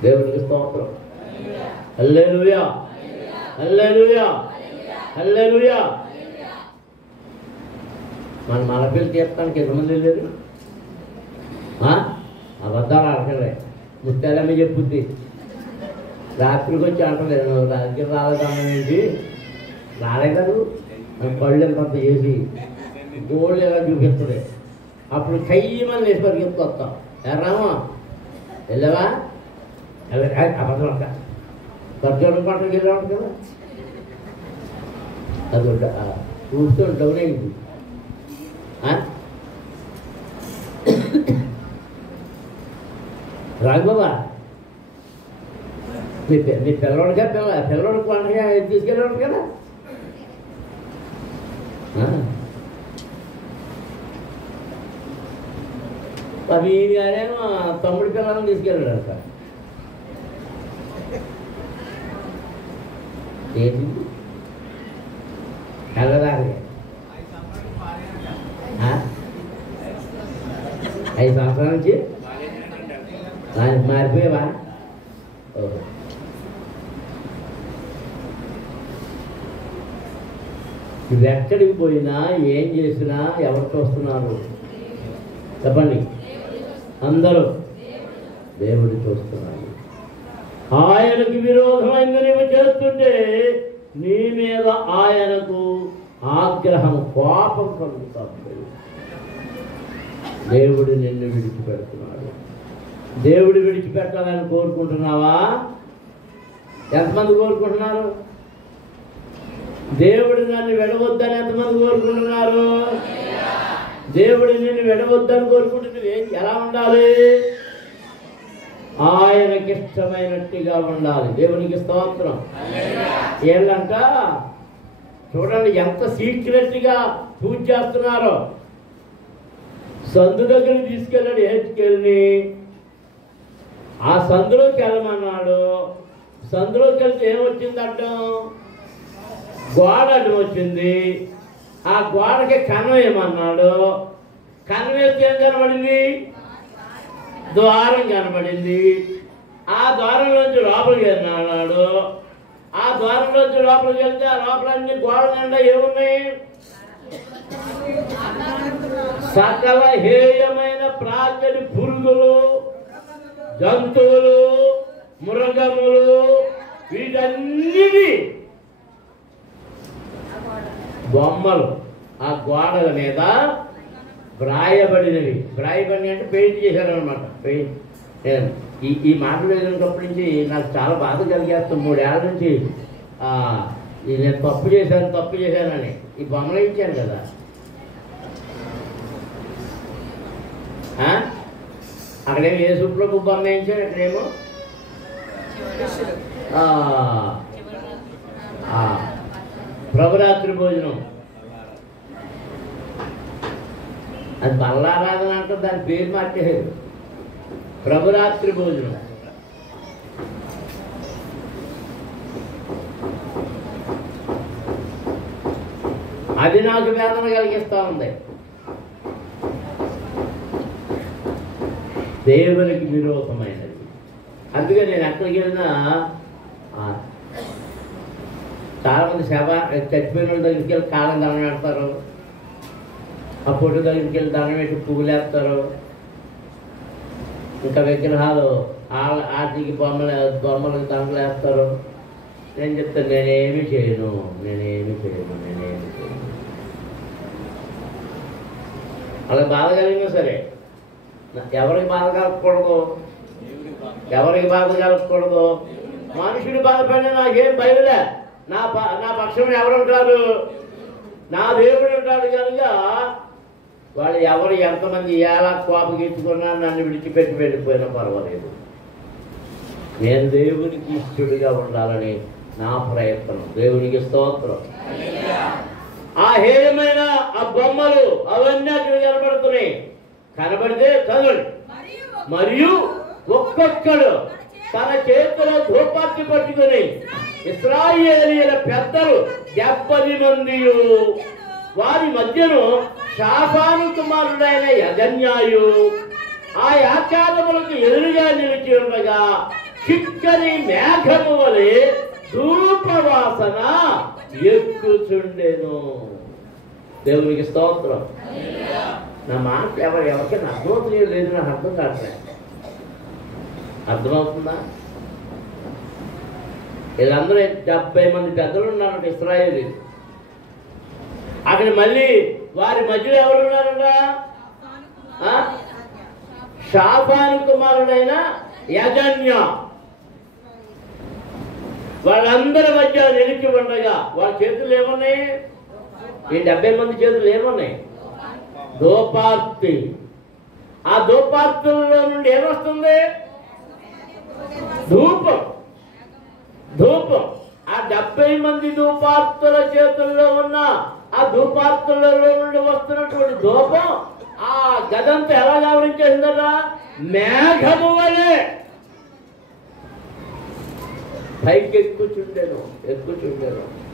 దేవునికి స్తోత్రం. హల్లెలూయా, హల్లెలూయా. హల్లెలూయా. మన పిల్లలు తీర్చడానికి ఎంతమంది లేరు? అబద్ధాలు ఆడలే. ముత్యాలమ్మ చెప్పుద్ది, రాత్రికి వచ్చి అంటలేదు, రాత్రికి రాలేదమ్మేంటి రాలేదు కళ్ళు ఎంత చేసి గోల్డ్ ఎలా చూపిస్తుంది. అప్పుడు కయ్యమని లేచి పరిగెత్తుకొస్తాం. ఎర్రామా వెళ్ళావా? అబద్ధం అంట. ఖర్చు పంటకి వెళ్ళాడు కదా, అది కూర్చొని డౌన్ అయింది. రాఘబాబా మీ పిల్లవాడిగా పిల్లవాడికి వంటగా తీసుకెళ్ళాడు కదా. అవి గానేమో తమ్ముడి పిల్లలను తీసుకెళ్ళాడు అంట. ఏంటి వెళ్ళదాన్ని 5 సంవత్సరాల నుంచి మారిపోయావా? నువ్వు ఎక్కడికి పోయినా ఏం చేసినా ఎవరు చూస్తున్నారు చెప్పండి? అందరూ దేవుడు చూస్తున్నాడు. ఆయనకు విరోధమైంది నీవు చేస్తుంటే నీ మీద ఆయనకు ఆగ్రహం, కోపం కలుగుతుంది. దేవుడు నిన్ను విడిచిపెడుతున్నాడు. దేవుడు విడిచిపెట్టాలని కోరుకుంటున్నావా? ఎంతమంది కోరుకుంటున్నారు? దేవుడు నన్ను విడవద్దని ఎంతమంది కోరుకుంటున్నారు? దేవుడు నిన్ను విడవద్దని కోరుకుంటే ఎలా ఉండాలి? ఆయనకి ఇష్టమైనట్టుగా ఉండాలి. దేవునికి స్తోత్రం. ఏంటంట చూడండి ఎంత సీక్రెట్గా పూజ చేస్తున్నారో. సందు దగ్గరికి తీసుకెళ్ళాడు హెచ్కెళ్ళి, ఆ సందులోకి వెళ్ళమన్నాడు. సందులోకి వెళ్తే ఏమొచ్చింది అడ్డం? గోడ అడ్డం వచ్చింది. ఆ గోడకి కన్నం వేయమన్నాడు. కన్నం వేస్తే ఏం కనబడింది? ద్వారం కనబడింది. ఆ ద్వారంలోంచి లోపలికి వెళ్ళినాడు. ఆ ద్వారంలోంచి లోపలికి వెళ్తే ఆ లోపలన్నీ గోడ నిండా ఏమున్నాయి? సకల హేయమైన ప్రాచరి పురుగులు, జంతువులు, మృగములు, వీటన్నిటి బొమ్మలు ఆ గోడల మీద వ్రాయబడినవి. వ్రాయబడి అంటే పెయింట్ చేశారనమాట. ఈ మాటలు ఎదురున్నప్పటి నుంచి నాకు చాలా బాధ కలిగేస్తాం. 3 ఏళ్ళ నుంచి నేను తప్పు చేశానని ఈ బొమ్మలు ఇచ్చాను కదా. అక్కడేమో యేసుప్రభు బొమ్మ వేయించాను, ఇక్కడేమో ప్రభురాత్రి భోజనం. అది బల్లారాధన అంటే దాని పేరు మార్చేసారు, ప్రభురాత్రి భోజనం. అది నాకు వేదన కలిగిస్తూ ఉంది. దేవునికి విరోధమైనది. అందుకే నేను ఎక్కడికి వెళ్ళినా చాలామంది చచ్చిపోయిన వాళ్ళ దగ్గరికి వెళ్ళి కాలం దండం పెడతారు. ఆ పొట్టు దగ్గరికి వెళ్ళి దండం పెట్టి పువ్వులు వేస్తారు. ఇంకా విగ్రహాలు ఆటికి బొమ్మలకు దండలు వేస్తారు. నేను చెప్తాను, నేనేమి చేయను. అలా బాధ కలిగినా సరే ఎవరికి బాధ కలగకూడదు. మనుషుడు బాధపడినా నాకేం భయలే. నా పక్షం ఎవరు ఉంటారు? నా దేవుడు ఉంటాడు కనుక వాళ్ళు ఎవరు ఎంతమంది ఎలా కోపగించుకున్నా నన్ను విడిచిపెట్టి వెళ్ళిపోయినా పర్వాలేదు. నేను దేవునికి ఇష్టడుగా ఉండాలని నా ప్రయత్నం. దేవునికి స్తోత్రం. ఆ హేయమైన ఆ బొమ్మలు అవన్నీ అక్కడ కనబడుతున్నాయి. కనబడితే చదవండి. మరియు ఒక్కొక్కడు తన చేతిలో ధూపార్తి పట్టుకుని ఇశ్రాయేలీయుల పెద్దలు 70 మంది, వారి మధ్యను షాఫాను కుమారుడైన యజన్యాయు ఆ ఆచారములకు ఎదురుగా నిలిచి ఉండగా చిక్కని మేఘము వలె ధూపవాసన ఎక్కుచుండెను. దేవునికి స్తోత్రం. నా మాట ఎవరికైనా అర్థమవుతుంది లేదు, నాకు అర్థం కావట్లేదు. అర్థమవుతుందా? వీళ్ళందరూ 70 మంది పెద్దలు ఉన్నారంట ఇశ్రాయేలు. అక్కడ మళ్ళీ వారి మధ్యలో ఎవరు ఉన్నారంట? షాఫాను కుమారుడైన యజన్య. వాళ్ళందరి మధ్య నిలిచి ఉండగా వాళ్ళ చేతులు ఏమున్నాయి? ఈ 70 మంది చేతులు ఏమున్నాయి? ధూపార్తి. ఆ ధూపార్తుల్లో నుండి ఏమొస్తుంది? ధూపం. ధూపం. ఆ 70 మంది ధూపార్తుల చేతుల్లో ఉన్న ఆ ధూపార్తులలో నుండి వస్తున్నటువంటి ధూపం ఆ గదంతా ఎలా గమనించేసిందరా? మేఘము వలె పైకి ఎక్కుచుండెను.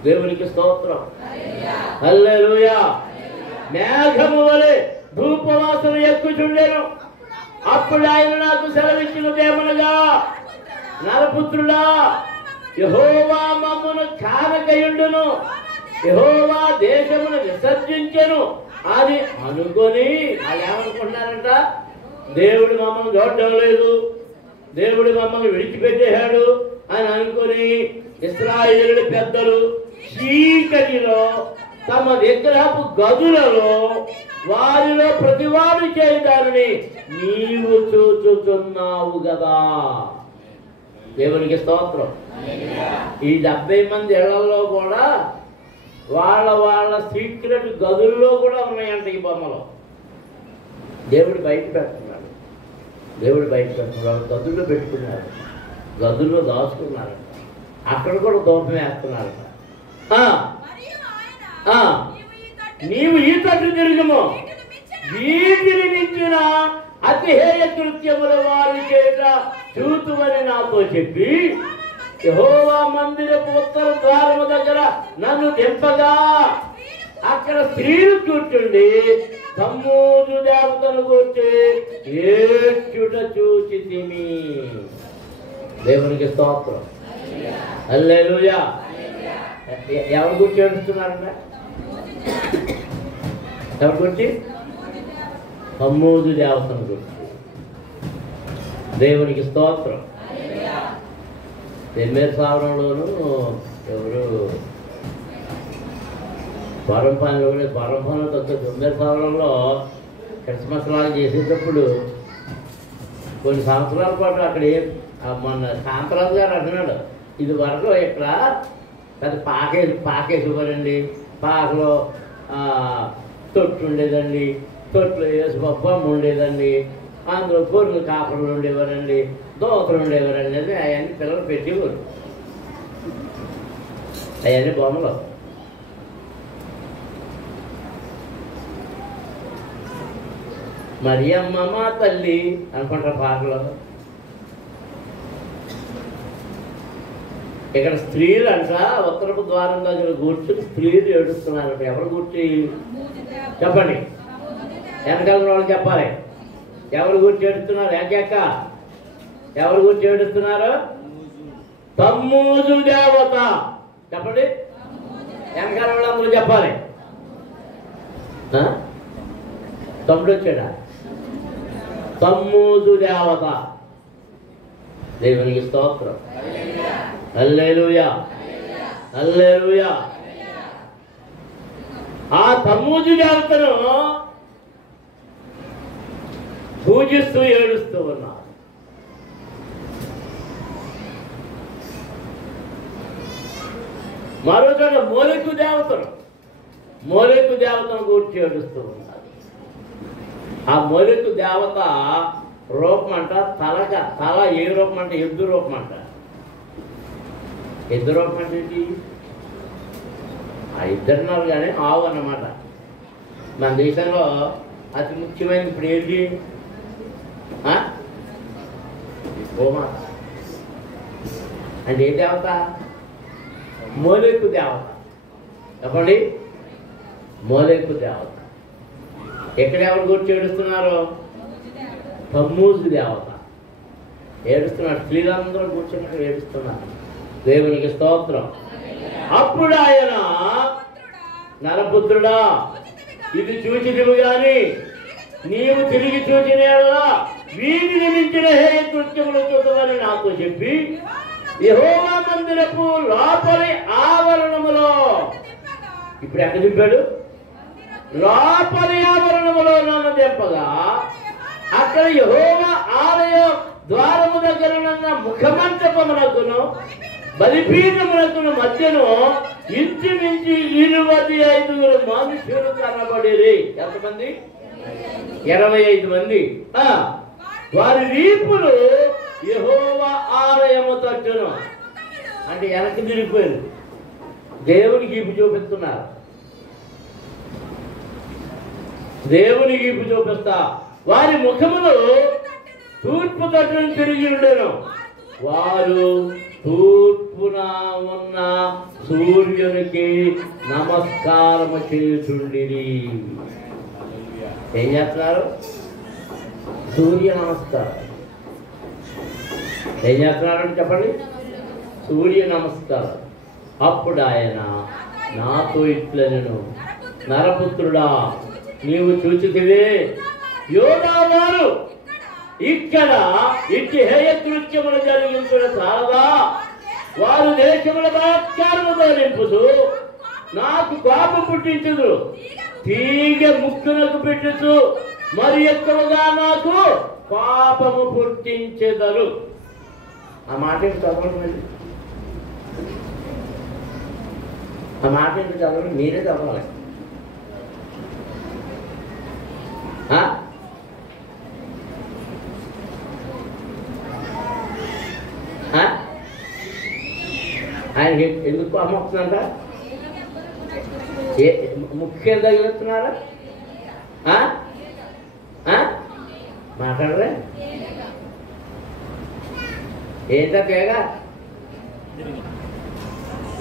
దేవునికి స్తోత్రం. హల్లెలూయా. మేఘము వలె ధూపవాసన ఎక్కుచుండెను. అప్పుడు ఆయన నాకు సెలవిచ్చినదేమనగా, నరపుత్రుడా, యెహోవా మమ్మను కానకయుండును, యెహోవా దేశమును విసర్జించెను అని అనుకొని వాళ్ళు ఏమనుకుంటున్నారంట? దేవుడు మమ్మల్ని చూడడం లేదు, దేవుడు మమ్మల్ని విడిచిపెట్టేశాడు అని అనుకుని ఇశ్రాయేలు పెద్దలు చీకటిలో తమ విగ్రహపు గదులలో వారిలో ప్రతివాడు చేయడాన్ని నీవు చూచుతున్నావు కదా. దేవునికి స్తోత్రం. ఈ 70 మంది ఇళ్లలో కూడా వాళ్ళ సీక్రెట్ గదుల్లో కూడా ఉన్నాయంట ఈ బొమ్మలు. దేవుడు బయట పెడుతున్నాడు. వాళ్ళు గదుల్లో పెట్టుకున్నారు, గదుల్లో దాచుకున్నారంట. అక్కడ కూడా దూపం వేస్తున్నారంట. నీవు ఈ తట్టు తిరుగుము, వీటిని మించిన అతిహేయ కృత్యముల వారి చేత చూతుమని నాతో చెప్పి యెహోవా మందిరపు ఉత్తర ద్వారము దగ్గర నన్ను దింపగా అక్కడ స్త్రీలు కూర్చుండి తమ్మూజు దేవతను కూర్చి ఏడ్చుట చూచితిమి. దేవునికి స్తోత్రం. హల్లెలూయా. ఎవరు గురించి ఏడుస్తున్నారంట? ఎవరి గురించి? తమ్మూజు దేవతను గురించి. దేవునికి స్తోత్రం. 90 సంవత్సరంలోనూ ఎవరు పరంపనలో తక్కువ 90 సంవత్సరంలో క్రిస్మస్ లాగా చేసేటప్పుడు కొన్ని సంవత్సరాల పాటు అక్కడ మన కాంతరాజు గారు అంటున్నాడు, ఇది వరకు ఇక్కడ పెద్ద పాకేసుకోరండి, పాకలో తొట్టు ఉండేదండి, తొట్లు వేసి బొమ్మ ఉండేదండి, అందులో గొర్రెలు కాపర్లు ఉండేవారండి, దోతలు ఉండేవారండి. అది అవన్నీ పిల్లలు పెట్టేవారు. అవన్నీ బొమ్మలు. మరి అమ్మ మా తల్లి అనుకుంటారు పాటలో. ఇక్కడ స్త్రీలు అంట ఉత్తరపు ద్వారం దగ్గర కూర్చుని స్త్రీలు ఏడుస్తున్నారంట. ఎవరు కూర్చి చెప్పండి, వెనకాల వాళ్ళు చెప్పాలి. ఎవరు కూర్చి ఏడుస్తున్నారు? ఏక ఎవరు కూర్చి ఏడుస్తున్నారు? తమ్మూజు దేవత. చెప్పండి, వెనకాల వాళ్ళందరూ చెప్పాలి. తమ్ముడు వచ్చాడా? తమ్మూజు దేవత. దేవునికి స్తోత్రం. హల్లెలూయా. హల్లెలూయా. ఆ తమ్మూజు దేవతను పూజిస్తూ ఏడుస్తూ ఉన్నారు. మరో చోట మోలెకు దేవతను కూర్చి ఏడుస్తూ ఉన్నారు. ఆ మోలెకు దేవత రూపం అంట తల ఏ రూపం అంటే ఎద్దు రూపం అంట. ఎద్దు రూపం అంటే ఏంటి? ఆ ఇద్దరున్నారు కానీ ఆవు అన్నమాట. మన దేశంలో అతి ముఖ్యమైన ఇప్పుడు ఏంటి? గోమాత. అంటే ఏ దేవత? మోలెకు దేవత. చెప్పండి, మోలెకు దేవత. ఎక్కడ ఎవరు కూర్చి ఏడుస్తున్నారు? తమ్మూజు దేవత ఏడుస్తున్నారు. స్త్రీలందరూ కూర్చుని ఏడుస్తున్నారు. దేవునికి స్తోత్రం. అప్పుడు ఆయన, నరపుత్రుడా, ఇది చూచిదివు గాని నీవు తిరిగి చూచిన వీటిని మించిన హేయ కృత్యములు చూద్దామని నాతో చెప్పి యెహోవా మందిరపు లోపలి ఆవరణములో, ఇప్పుడు ఎక్కడ దింపాడు? లోపలి ఆవరణములో నన్ను దింపగా అక్కడ యెహోవా ఆలయ ద్వారము దగ్గర ఉన్న ముఖమంటపమునకును బలిపీఠమునకును మధ్యను ఇంచుమించి 25 మనుషులు కనబడిరి. ఎంతమంది? 25 మంది. వారి వీపులు యెహోవా ఆలయము తట్టును. అంటే వెనక్కి తిరిగిపోయారు, దేవునికి వీపు చూపిస్తున్నారు. దేవునికి వీపు చూపిస్తా. వారి ముఖములు తూర్పు తట్టును తిరిగి ఉండేను. వారు తూర్పున ఉన్న సూర్యునికి నమస్కారము చేయుచుండిరి. ఏం చేస్తున్నారు? సూర్య నమస్కారం. ఏం చేస్తున్నారు చెప్పండి? సూర్య నమస్కారం. అప్పుడు ఆయన నాతో ఇట్లనెను, నరపుత్రుడా, నీవు చూచితివే యోధా వారు ఇక్కడ ఇట్టి హేయకృత్యములు జరిగించడం చాలదా? వారు దేశముల బలాత్కారముతో నింపుతూ నాకు కోపం పుట్టించదు, తీగ ముక్కులకు పెట్టుతూ మరి ఎక్కువగా నాకు పాపము పుట్టించెదరు. ఆ మాట ఏంటి చదవండి? ఆ మాట ఏంటి చదవండి? మీరే చదవాలి. ఆయన ఎందుకు కోపం వస్తుందంట? ముఖ్యం తగిలిస్తున్నారా? మాట్లాడరే? ఏంటా తేగ?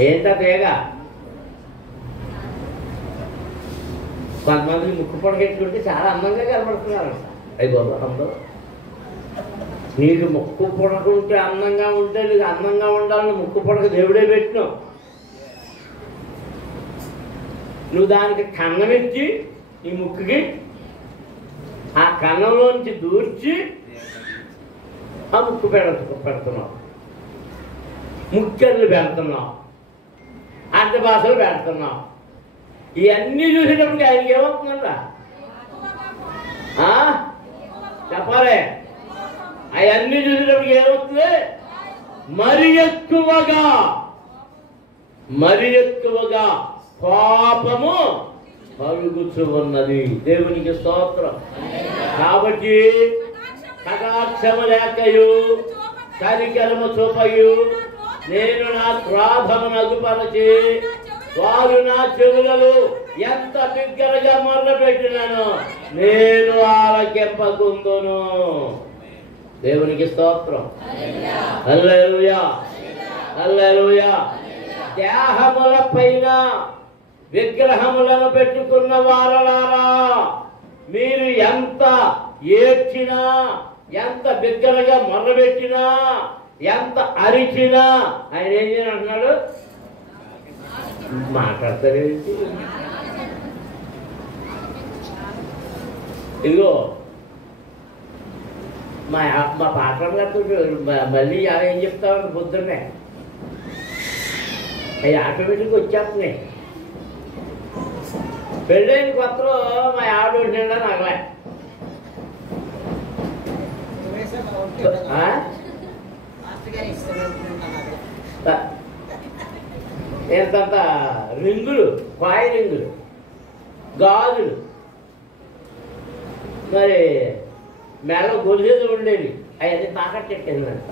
ఏంటా తేగ? కొంతమంది ముక్కు పొడగెట్టుకుంటే చాలా అందంగా కనబడుతున్నారు. అయ్యి బాబా, అందరూ నీకు ముక్కు పొడకుంటే అందంగా ఉంటే నీకు అందంగా ఉండాలని ముక్కు పొడక దేవుడే పెట్టినావు. నువ్వు దానికి కన్నం ఎత్తి నీ ముక్కుకి ఆ కన్నంలోంచి దూర్చి ఆ ముక్కు పెడుతున్నావు, ముక్కర్లు పెడుతున్నావు, అడ్డ భాషలు పెడుతున్నావు. ఇవన్నీ చూసేటప్పటికి ఆయనకి ఏమవుతుందంట? చెప్పాలి. అవన్నీ చూసేటప్పటికి ఏమవుతుంది? మరి ఎక్కువగా పాపము కలుగుచు ఉన్నది. దేవునికి స్తోత్రం. కాబట్టి కటాక్షము లేకయు కరికరము చూపయు నేను నా క్రోధము నగుపరచి వారు నా చెవులలో ఎంత బిగ్గరగా మొర్రపెట్టినాను నేను ఆలకింపకుందును. దేవునికి స్తోత్రం. హల్లెలూయా, హల్లెలూయా. దేహముల పైన విగ్రహములను పెట్టుకున్న వారలారా, మీరు ఎంత ఏడ్చినా, ఎంత బిగ్గరగా మొర్రబెట్టినా, ఎంత అరిచినా ఆయన ఏం చేయాలంటున్నాడు? మాట్లాడతారేంటి? ఇదిగో మా పాత్రం గారితో మళ్ళీ ఏం చెప్తామని పొద్దున్నే అవి ఆటోమేటిక్గా వచ్చేస్తున్నాయి. పెళ్ళైన కొత్తలో మా ఆవిడ నిండా నగలే. ఎంతంత రింగులు, పాయ రింగులు, గాజులు, మరి మెల్ల గొలిసేది ఉండేది. అవన్నీ తాకట్టెట్టానంట.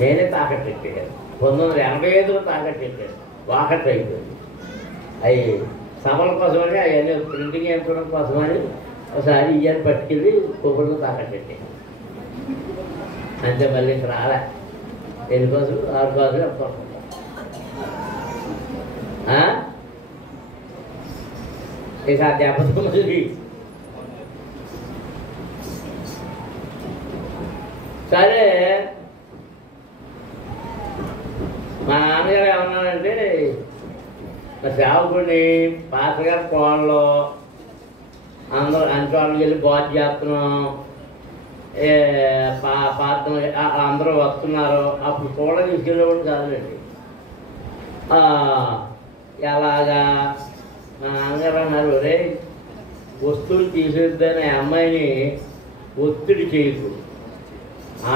నేనే తాకట్టెట్టాను. 1985లో తాకట్టెట్టాను. వాకట్ అయిపోయింది. అవి సభల కోసమని అవన్నీ ప్రింటింగ్ వేయించడం కోసమని ఒకసారి ఇయ్యని పట్టుకెళ్ళి కొబ్బరిలో తాకట్టెట్టాను. అంతే. మళ్ళీ ఇంకా రాలే. 8 కోసులు 6 కోసులు అనుకుంటున్నాను. ఇక ఆ దెబ్బతో మళ్ళీ సరే మా నాన్నగారు ఏమన్నారంటే మా సేవకుడిని పాతగారి కోళ్ళు అందరూ అంచువాళ్ళకి వెళ్ళి బాధ చేస్తున్నాం, పాత్ర అందరూ వస్తున్నారు, అప్పుడు కూడా తీసుకెళ్ళేవాడు కాదులేండి. ఎలాగా మా నాన్నగారు అన్నారు, రే వస్తువులు తీసేద్దని అమ్మాయిని ఒత్తిడి చేయకు,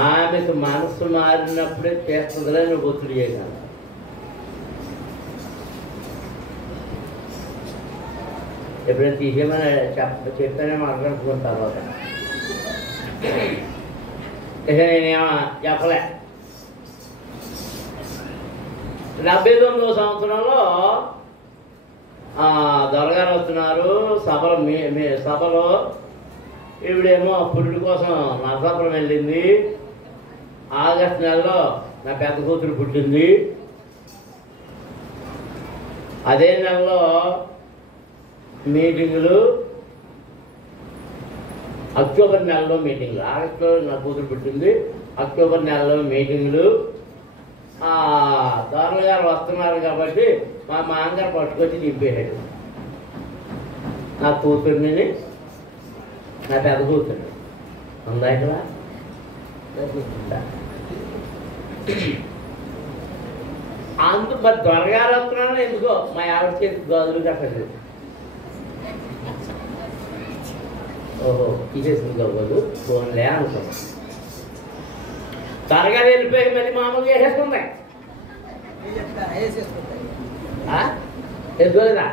ఆమెకు మనసు మారినప్పుడే చేస్తుందిలే, నువ్వు ఒత్తిడి చేయగలవు. ఎప్పుడైనా తీసేయమని చెప్తానే మాట్లాడుకున్న తర్వాత ఇక నేనేమో చెప్పలే. 79వ సంవత్సరంలో దొరగారు వస్తున్నారు సభలో. ఈవిడేమో పురుడు కోసం నరసాపురం వెళ్ళింది. ఆగస్టు నెలలో నా పెద్ద కూతురు పుట్టింది. అదే నెలలో మీటింగులు, అక్టోబర్ నెలలో మీటింగ్లు. ఆగస్టులో నా కూతురు పుట్టింది, అక్టోబర్ నెలలో మీటింగులు. దొరల గారు వస్తున్నారు కాబట్టి మా మామగారు పట్టుకొచ్చి దింపేశాడు నా కూతుర్ని, నా పెద్ద కూతురు ఉందా ఇక్కడ మరి దొరగారు వస్తున్నాను ఎందుకో మా ఆవిడకి గాజులు కట్టలేదు. ఓహో తీసేసింది కాదు ఫోన్లే అనుకున్నాను. దొరగారు వెళ్ళిపోయి మరి మామూలుగా వేసేసుకుందా ఎందుకురా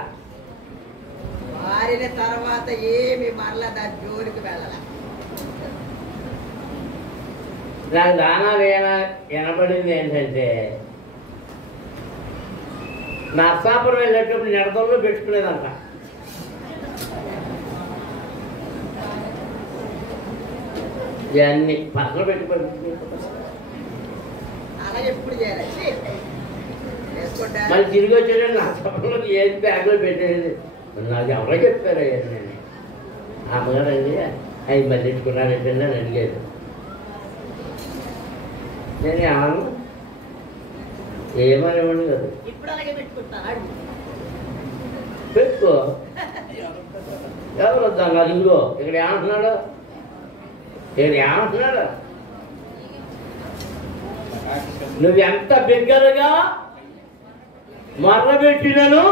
మారిన తర్వాత ఏమి మరలా దాని జోలికి వెళ్ళాల. నాకు దానా వినపడింది ఏంటంటే నర్సాపురం వెళ్ళేటప్పుడు నిడతల్లో పెట్టుకునేదంట. ఇవన్నీ పక్కన పెట్టుకోండి. అలా ఎప్పుడు చేయాలి మళ్ళీ తిరిగి వచ్చాడు నర్సాపురంలోకి ఏది బ్యాగ్లో పెట్టేది. నాకు ఎవరో చెప్పారు నేను అమ్మగారండి అవి మళ్ళీ ఇట్టుకున్నారంటే అని అడిగాడు. నేను ఏమన్నా ఏమనివ్వండి కదా పెట్టుకో. ఎవరు వద్దాం నాకు ఇంకో ఇక్కడ ఏమంటున్నాడు నువ్వెంత బిగ్గరగా మర్రబెట్టినను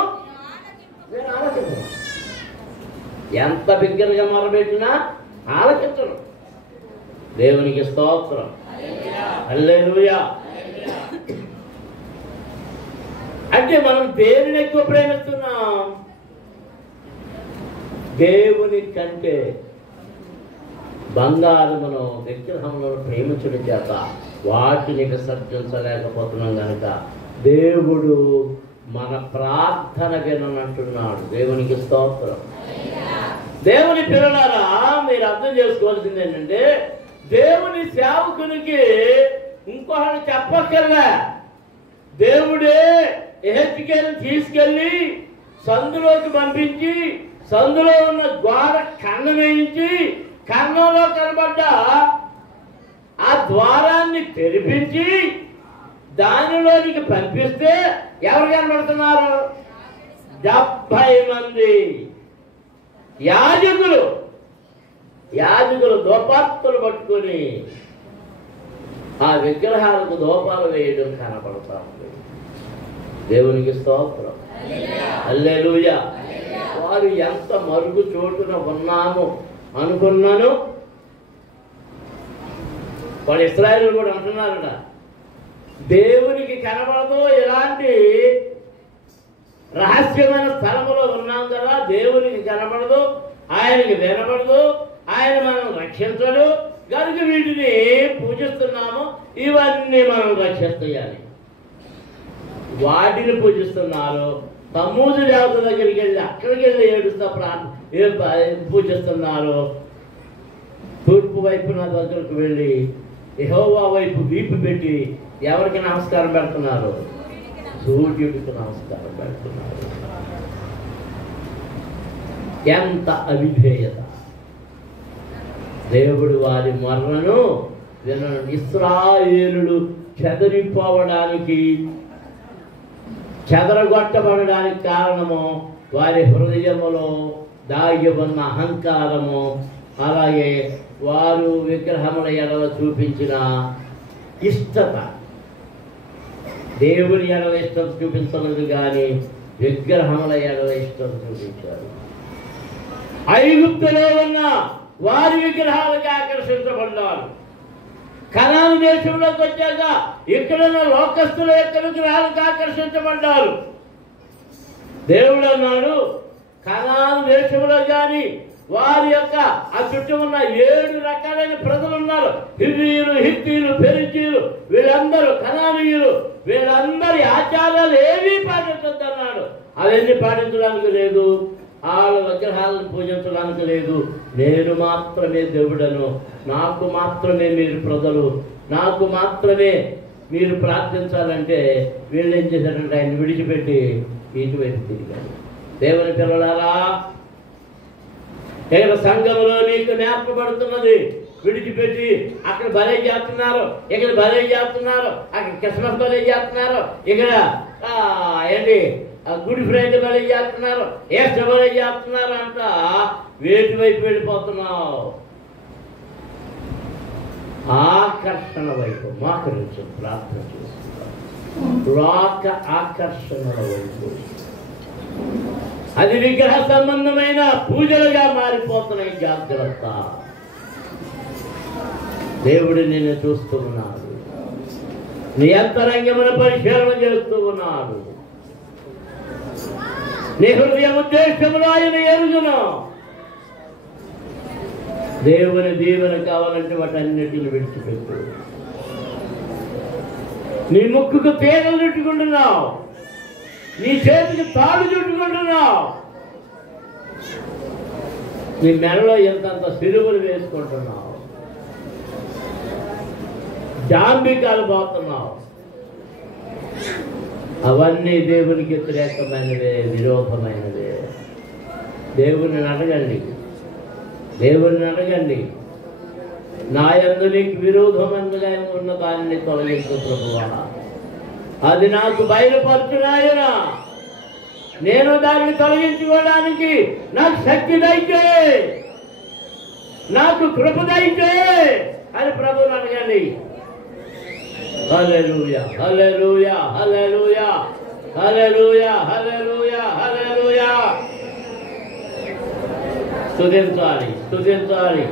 నేను ఆలోచించను. ఎంత బిగ్గరగా మొరబెట్టినా ఆలోచించను. దేవునికి స్తోత్రం. హల్లెలూయా. అంటే మనం దేవుని ఎక్కువ ప్రేమిస్తున్నాం. దేవుని కంటే బంగారమును విగ్రహములను ప్రేమించడం చేత వాటిని విసర్జించలేకపోతున్నాం కనుక దేవుడు మన ప్రార్థన విననంటున్నాడు. దేవునికి స్తోత్రం. దేవుని పిల్లలారా మీరు అర్థం చేసుకోవాల్సింది ఏంటంటే దేవుని సేవకునికి ఇంకొకటి చెప్పక్కర్లే. దేవుడే యెహెజ్కేలును తీసుకెళ్ళి సందులోకి పంపించి సందులో ఉన్న ద్వార కన్నం వేయించి కన్నంలో కనబడ్డ ఆ ద్వారాన్ని తెరిపించి దానిలోనికి పంపిస్తే ఎవరు కనబడుతున్నారు? 70 మంది యాజకులు దోపాత్తులు పట్టుకొని ఆ విగ్రహాలకు దోపాలు వేయడం కనపడతా ఉంది. దేవునికి స్తోత్రం. హల్లెలూయా. వారు ఎంత మరుగు చోటున ఉన్నాము అనుకున్నాను. వాళ్ళు ఇశ్రాయేలు కూడా అంటున్నారట, దేవునికి కనబడదు, ఎలాంటి రహస్యమైన స్థలములో ఉన్నాం కదా, దేవునికి కనబడదు, ఆయనకి వినబడదు, ఆయన మనం రక్షించడు కనుక వీటిని పూజిస్తున్నాము, ఇవన్నీ మనం రక్షిస్తాయని వాటిని పూజిస్తున్నారు. తమ్మూజు దేవత దగ్గరికి వెళ్ళి అక్కడికి వెళ్ళి ఏడుస్తా పూజిస్తున్నారు. తూర్పు వైపున దగ్గరకు వెళ్ళి యెహోవా వైపు వీపు పెట్టి ఎవరికి నమస్కారం పెడుతున్నారు? సూర్యుడికి నమస్కారం పెడుతున్నారు. ఎంత అవిధేయత! దేవుడు వారి మొర్రను వినను. ఇశ్రాయేలులు చెదరిపోవడానికి చెదరగొట్టబడడానికి కారణము వారి హృదయములో దాగి ఉన్న అహంకారము, అలాగే వారు విగ్రహముల ఎడల చూపించిన ఇష్టత. దేవుని ఎడల ఇష్టం చూపించలేదు కానీ విగ్రహముల ఎడల ఇష్టం చూపించారు. ఐగుప్తులో ఉన్న వారి విగ్రహాలకు ఆకర్షించబడ్డారు. కనాను దేశంలోకి వచ్చాక ఇక్కడున్న లోకస్తుల యొక్క విగ్రహాలకు ఆకర్షించబడ్డారు. దేవుడు అన్నాడు, కనాను దేశంలో కానీ వారి యొక్క ఆ చుట్టూ ఉన్న 7 రకాలైన ప్రజలు ఉన్నారు. హివ్వీయులు, హిత్తీయులు, పెరిజీయులు, వీళ్ళందరూ కనానీయులు. వీళ్ళందరి ఆచారాలు ఏమీ పాటించొద్దన్నాడు. అవన్నీ పాటించడానికి లేదు, వాళ్ళ విగ్రహాలను పూజించడానికి లేదు. నేను మాత్రమే దేవుడను, నాకు మాత్రమే మీరు ప్రజలు, నాకు మాత్రమే మీరు ప్రార్థించాలంటే వీళ్ళు ఏం చేశారంటే ఆయన విడిచిపెట్టి ఇటువైపు తిరిగారు. దేవుని పిల్లలారా, ఇక్కడ సంఘంలో నీకు నేర్పబడుతున్నది విడిచిపెట్టి అక్కడ బలై చేస్తున్నారు, ఇక్కడ బలై చేస్తున్నారు, అక్కడ క్రిస్మస్ బలై చేస్తున్నారు, ఇక్కడ ఏంటి గుడ్ ఫ్రైడే బలై చేస్తున్నారు, ఈస్టర్ బలై చేస్తున్నారు అంట. వేటి వైపు వెళ్ళిపోతున్నావు? ఆకర్షణ వైపు మోకరించి ప్రార్థన చేస్తున్నారు. లోక ఆకర్షణల వైపు, అది విగ్రహ సంబంధమైన పూజలుగా మారిపోతున్నాయి. జాగ్రత్త. దేవుడు నిన్ను చూస్తూ ఉన్నాడు, నీ అంతరంగమును పరిశీలన చేస్తూ ఉన్నాడు. నీ హృదయ ఉద్దేశములు ఆయన ఎరుగును. దేవుని దీవెన కావాలంటే వాటన్నిటిని విడిచిపెట్టు. నీ ముక్కుకు తీగలు చుట్టుకుంటున్నావు, నీ చేతికి తాడు చుట్టుకుంటున్నావు, నీ మెడలో ఎంతంత సిలువలు వేసుకుంటున్నావు, జాంబికాలు పోతున్నావు. అవన్నీ దేవునికి వ్యతిరేకమైనవే, విరోధమైనవే. దేవుని అడగండి, దేవుని అడగండి, నా యందు నీకు విరోధమైనదిగా ఉన్న దానిని తొలగించు ప్రభువా, అది నాకు బయలుపరుచునాయన, నేను దానిని తొలగించుకోవడానికి నాకు శక్తి దయచే, నాకు కృప దయచే అని ప్రభువుని అడగండి. హల్లెలూయా, హల్లెలూయా, హల్లెలూయా, హల్లెలూయా, హల్లెలూయా, హల్లెలూయా. స్తుతించాలి, స్తుతించాలి.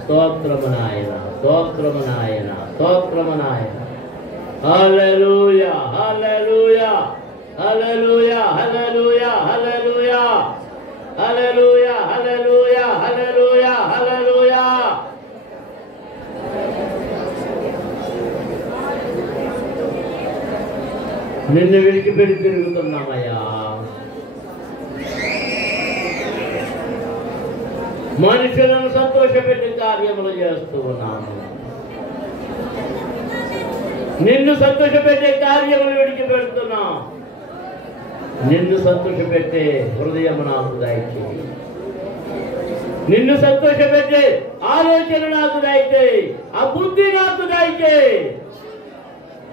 స్తోత్రము నాయన, స్తోత్రము నాయన, స్తోత్రము నాయన. హల్లెలూయా, హల్లెలూయా, హల్లెలూయా, హల్లెలూయా, హల్లెలూయా, హల్లెలూయా, హల్లెలూయా, హల్లెలూయా, హల్లెలూయా. నిన్ను విడిచిపెట్టి తిరుగుతున్నామయ్యా. మనుషులను సంతోషపెట్టి కార్యములు చేస్తూ ఉన్నాము. నిన్ను సంతోషపెట్టే కార్యములు విడిచిపెడుతున్నాం. నిన్ను సంతోషపెట్టే హృదయము నాకు దయచేయి, నిన్ను సంతోషపెట్టే ఆలోచన నాకు దయచేయి, ఆ బుద్ధి నాకు దయచేయి.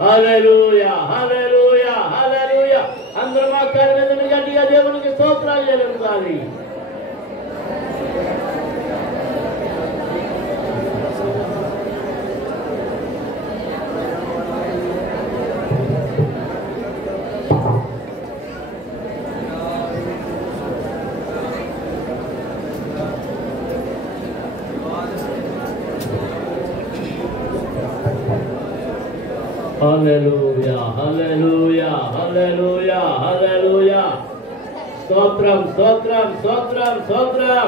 హల్లెలూయా, హల్లెలూయా, హల్లెలూయా. అందరూ మా కళ్ళను గట్టిగా దేవునికి స్తోత్రాలు చెల్లించాలి. హల్లెలూయా, హల్లెలూయా, హల్లెలూయా, హల్లెలూయా. స్తోత్రం, స్తోత్రం, స్తోత్రం, స్తోత్రం.